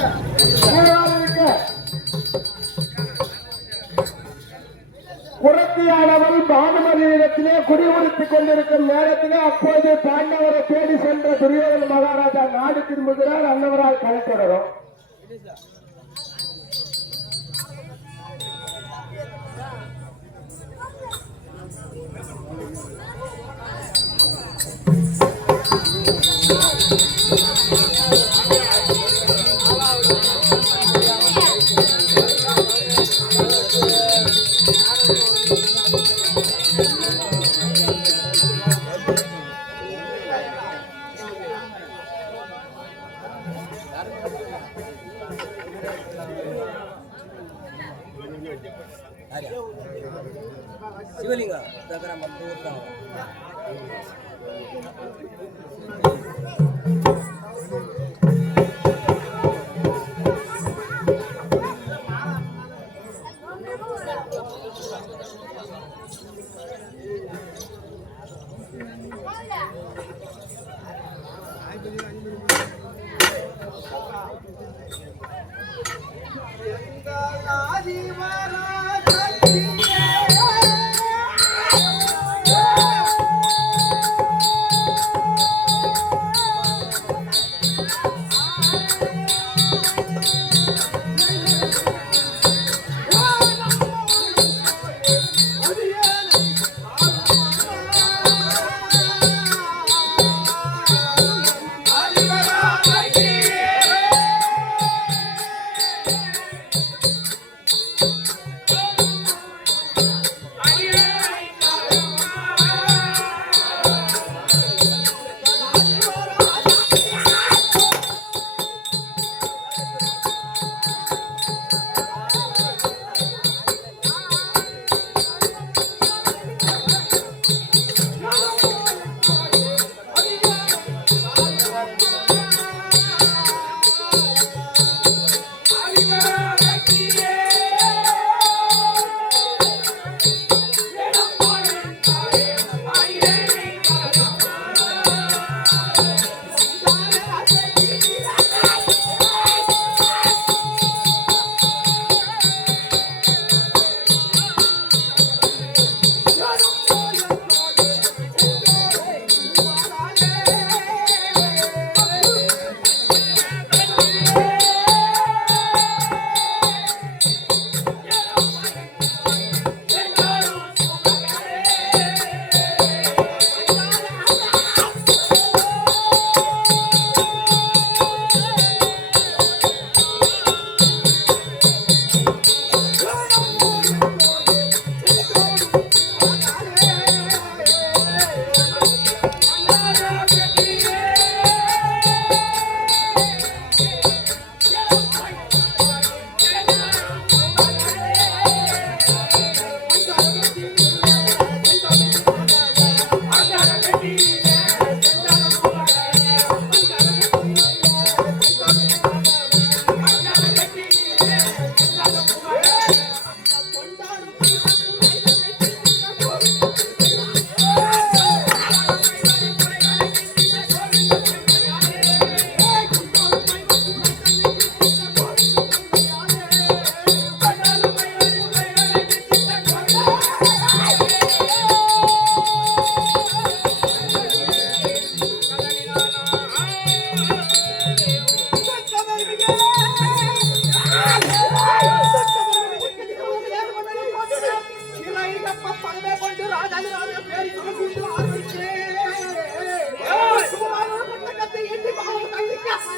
புறத்தியானவள் பானுமதியிடத்திலே குடியுறுத்திக் கொண்டிருக்கும் நேரத்திலே அப்போது பாண்டவரை தேடி சென்ற துரியோதன மகாராஜா நாடு திரும்புகிறார். அன்னவரால் கதை தொடரும். ಶಿವಲಿಂಗ దగ్గర మందు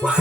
Wow.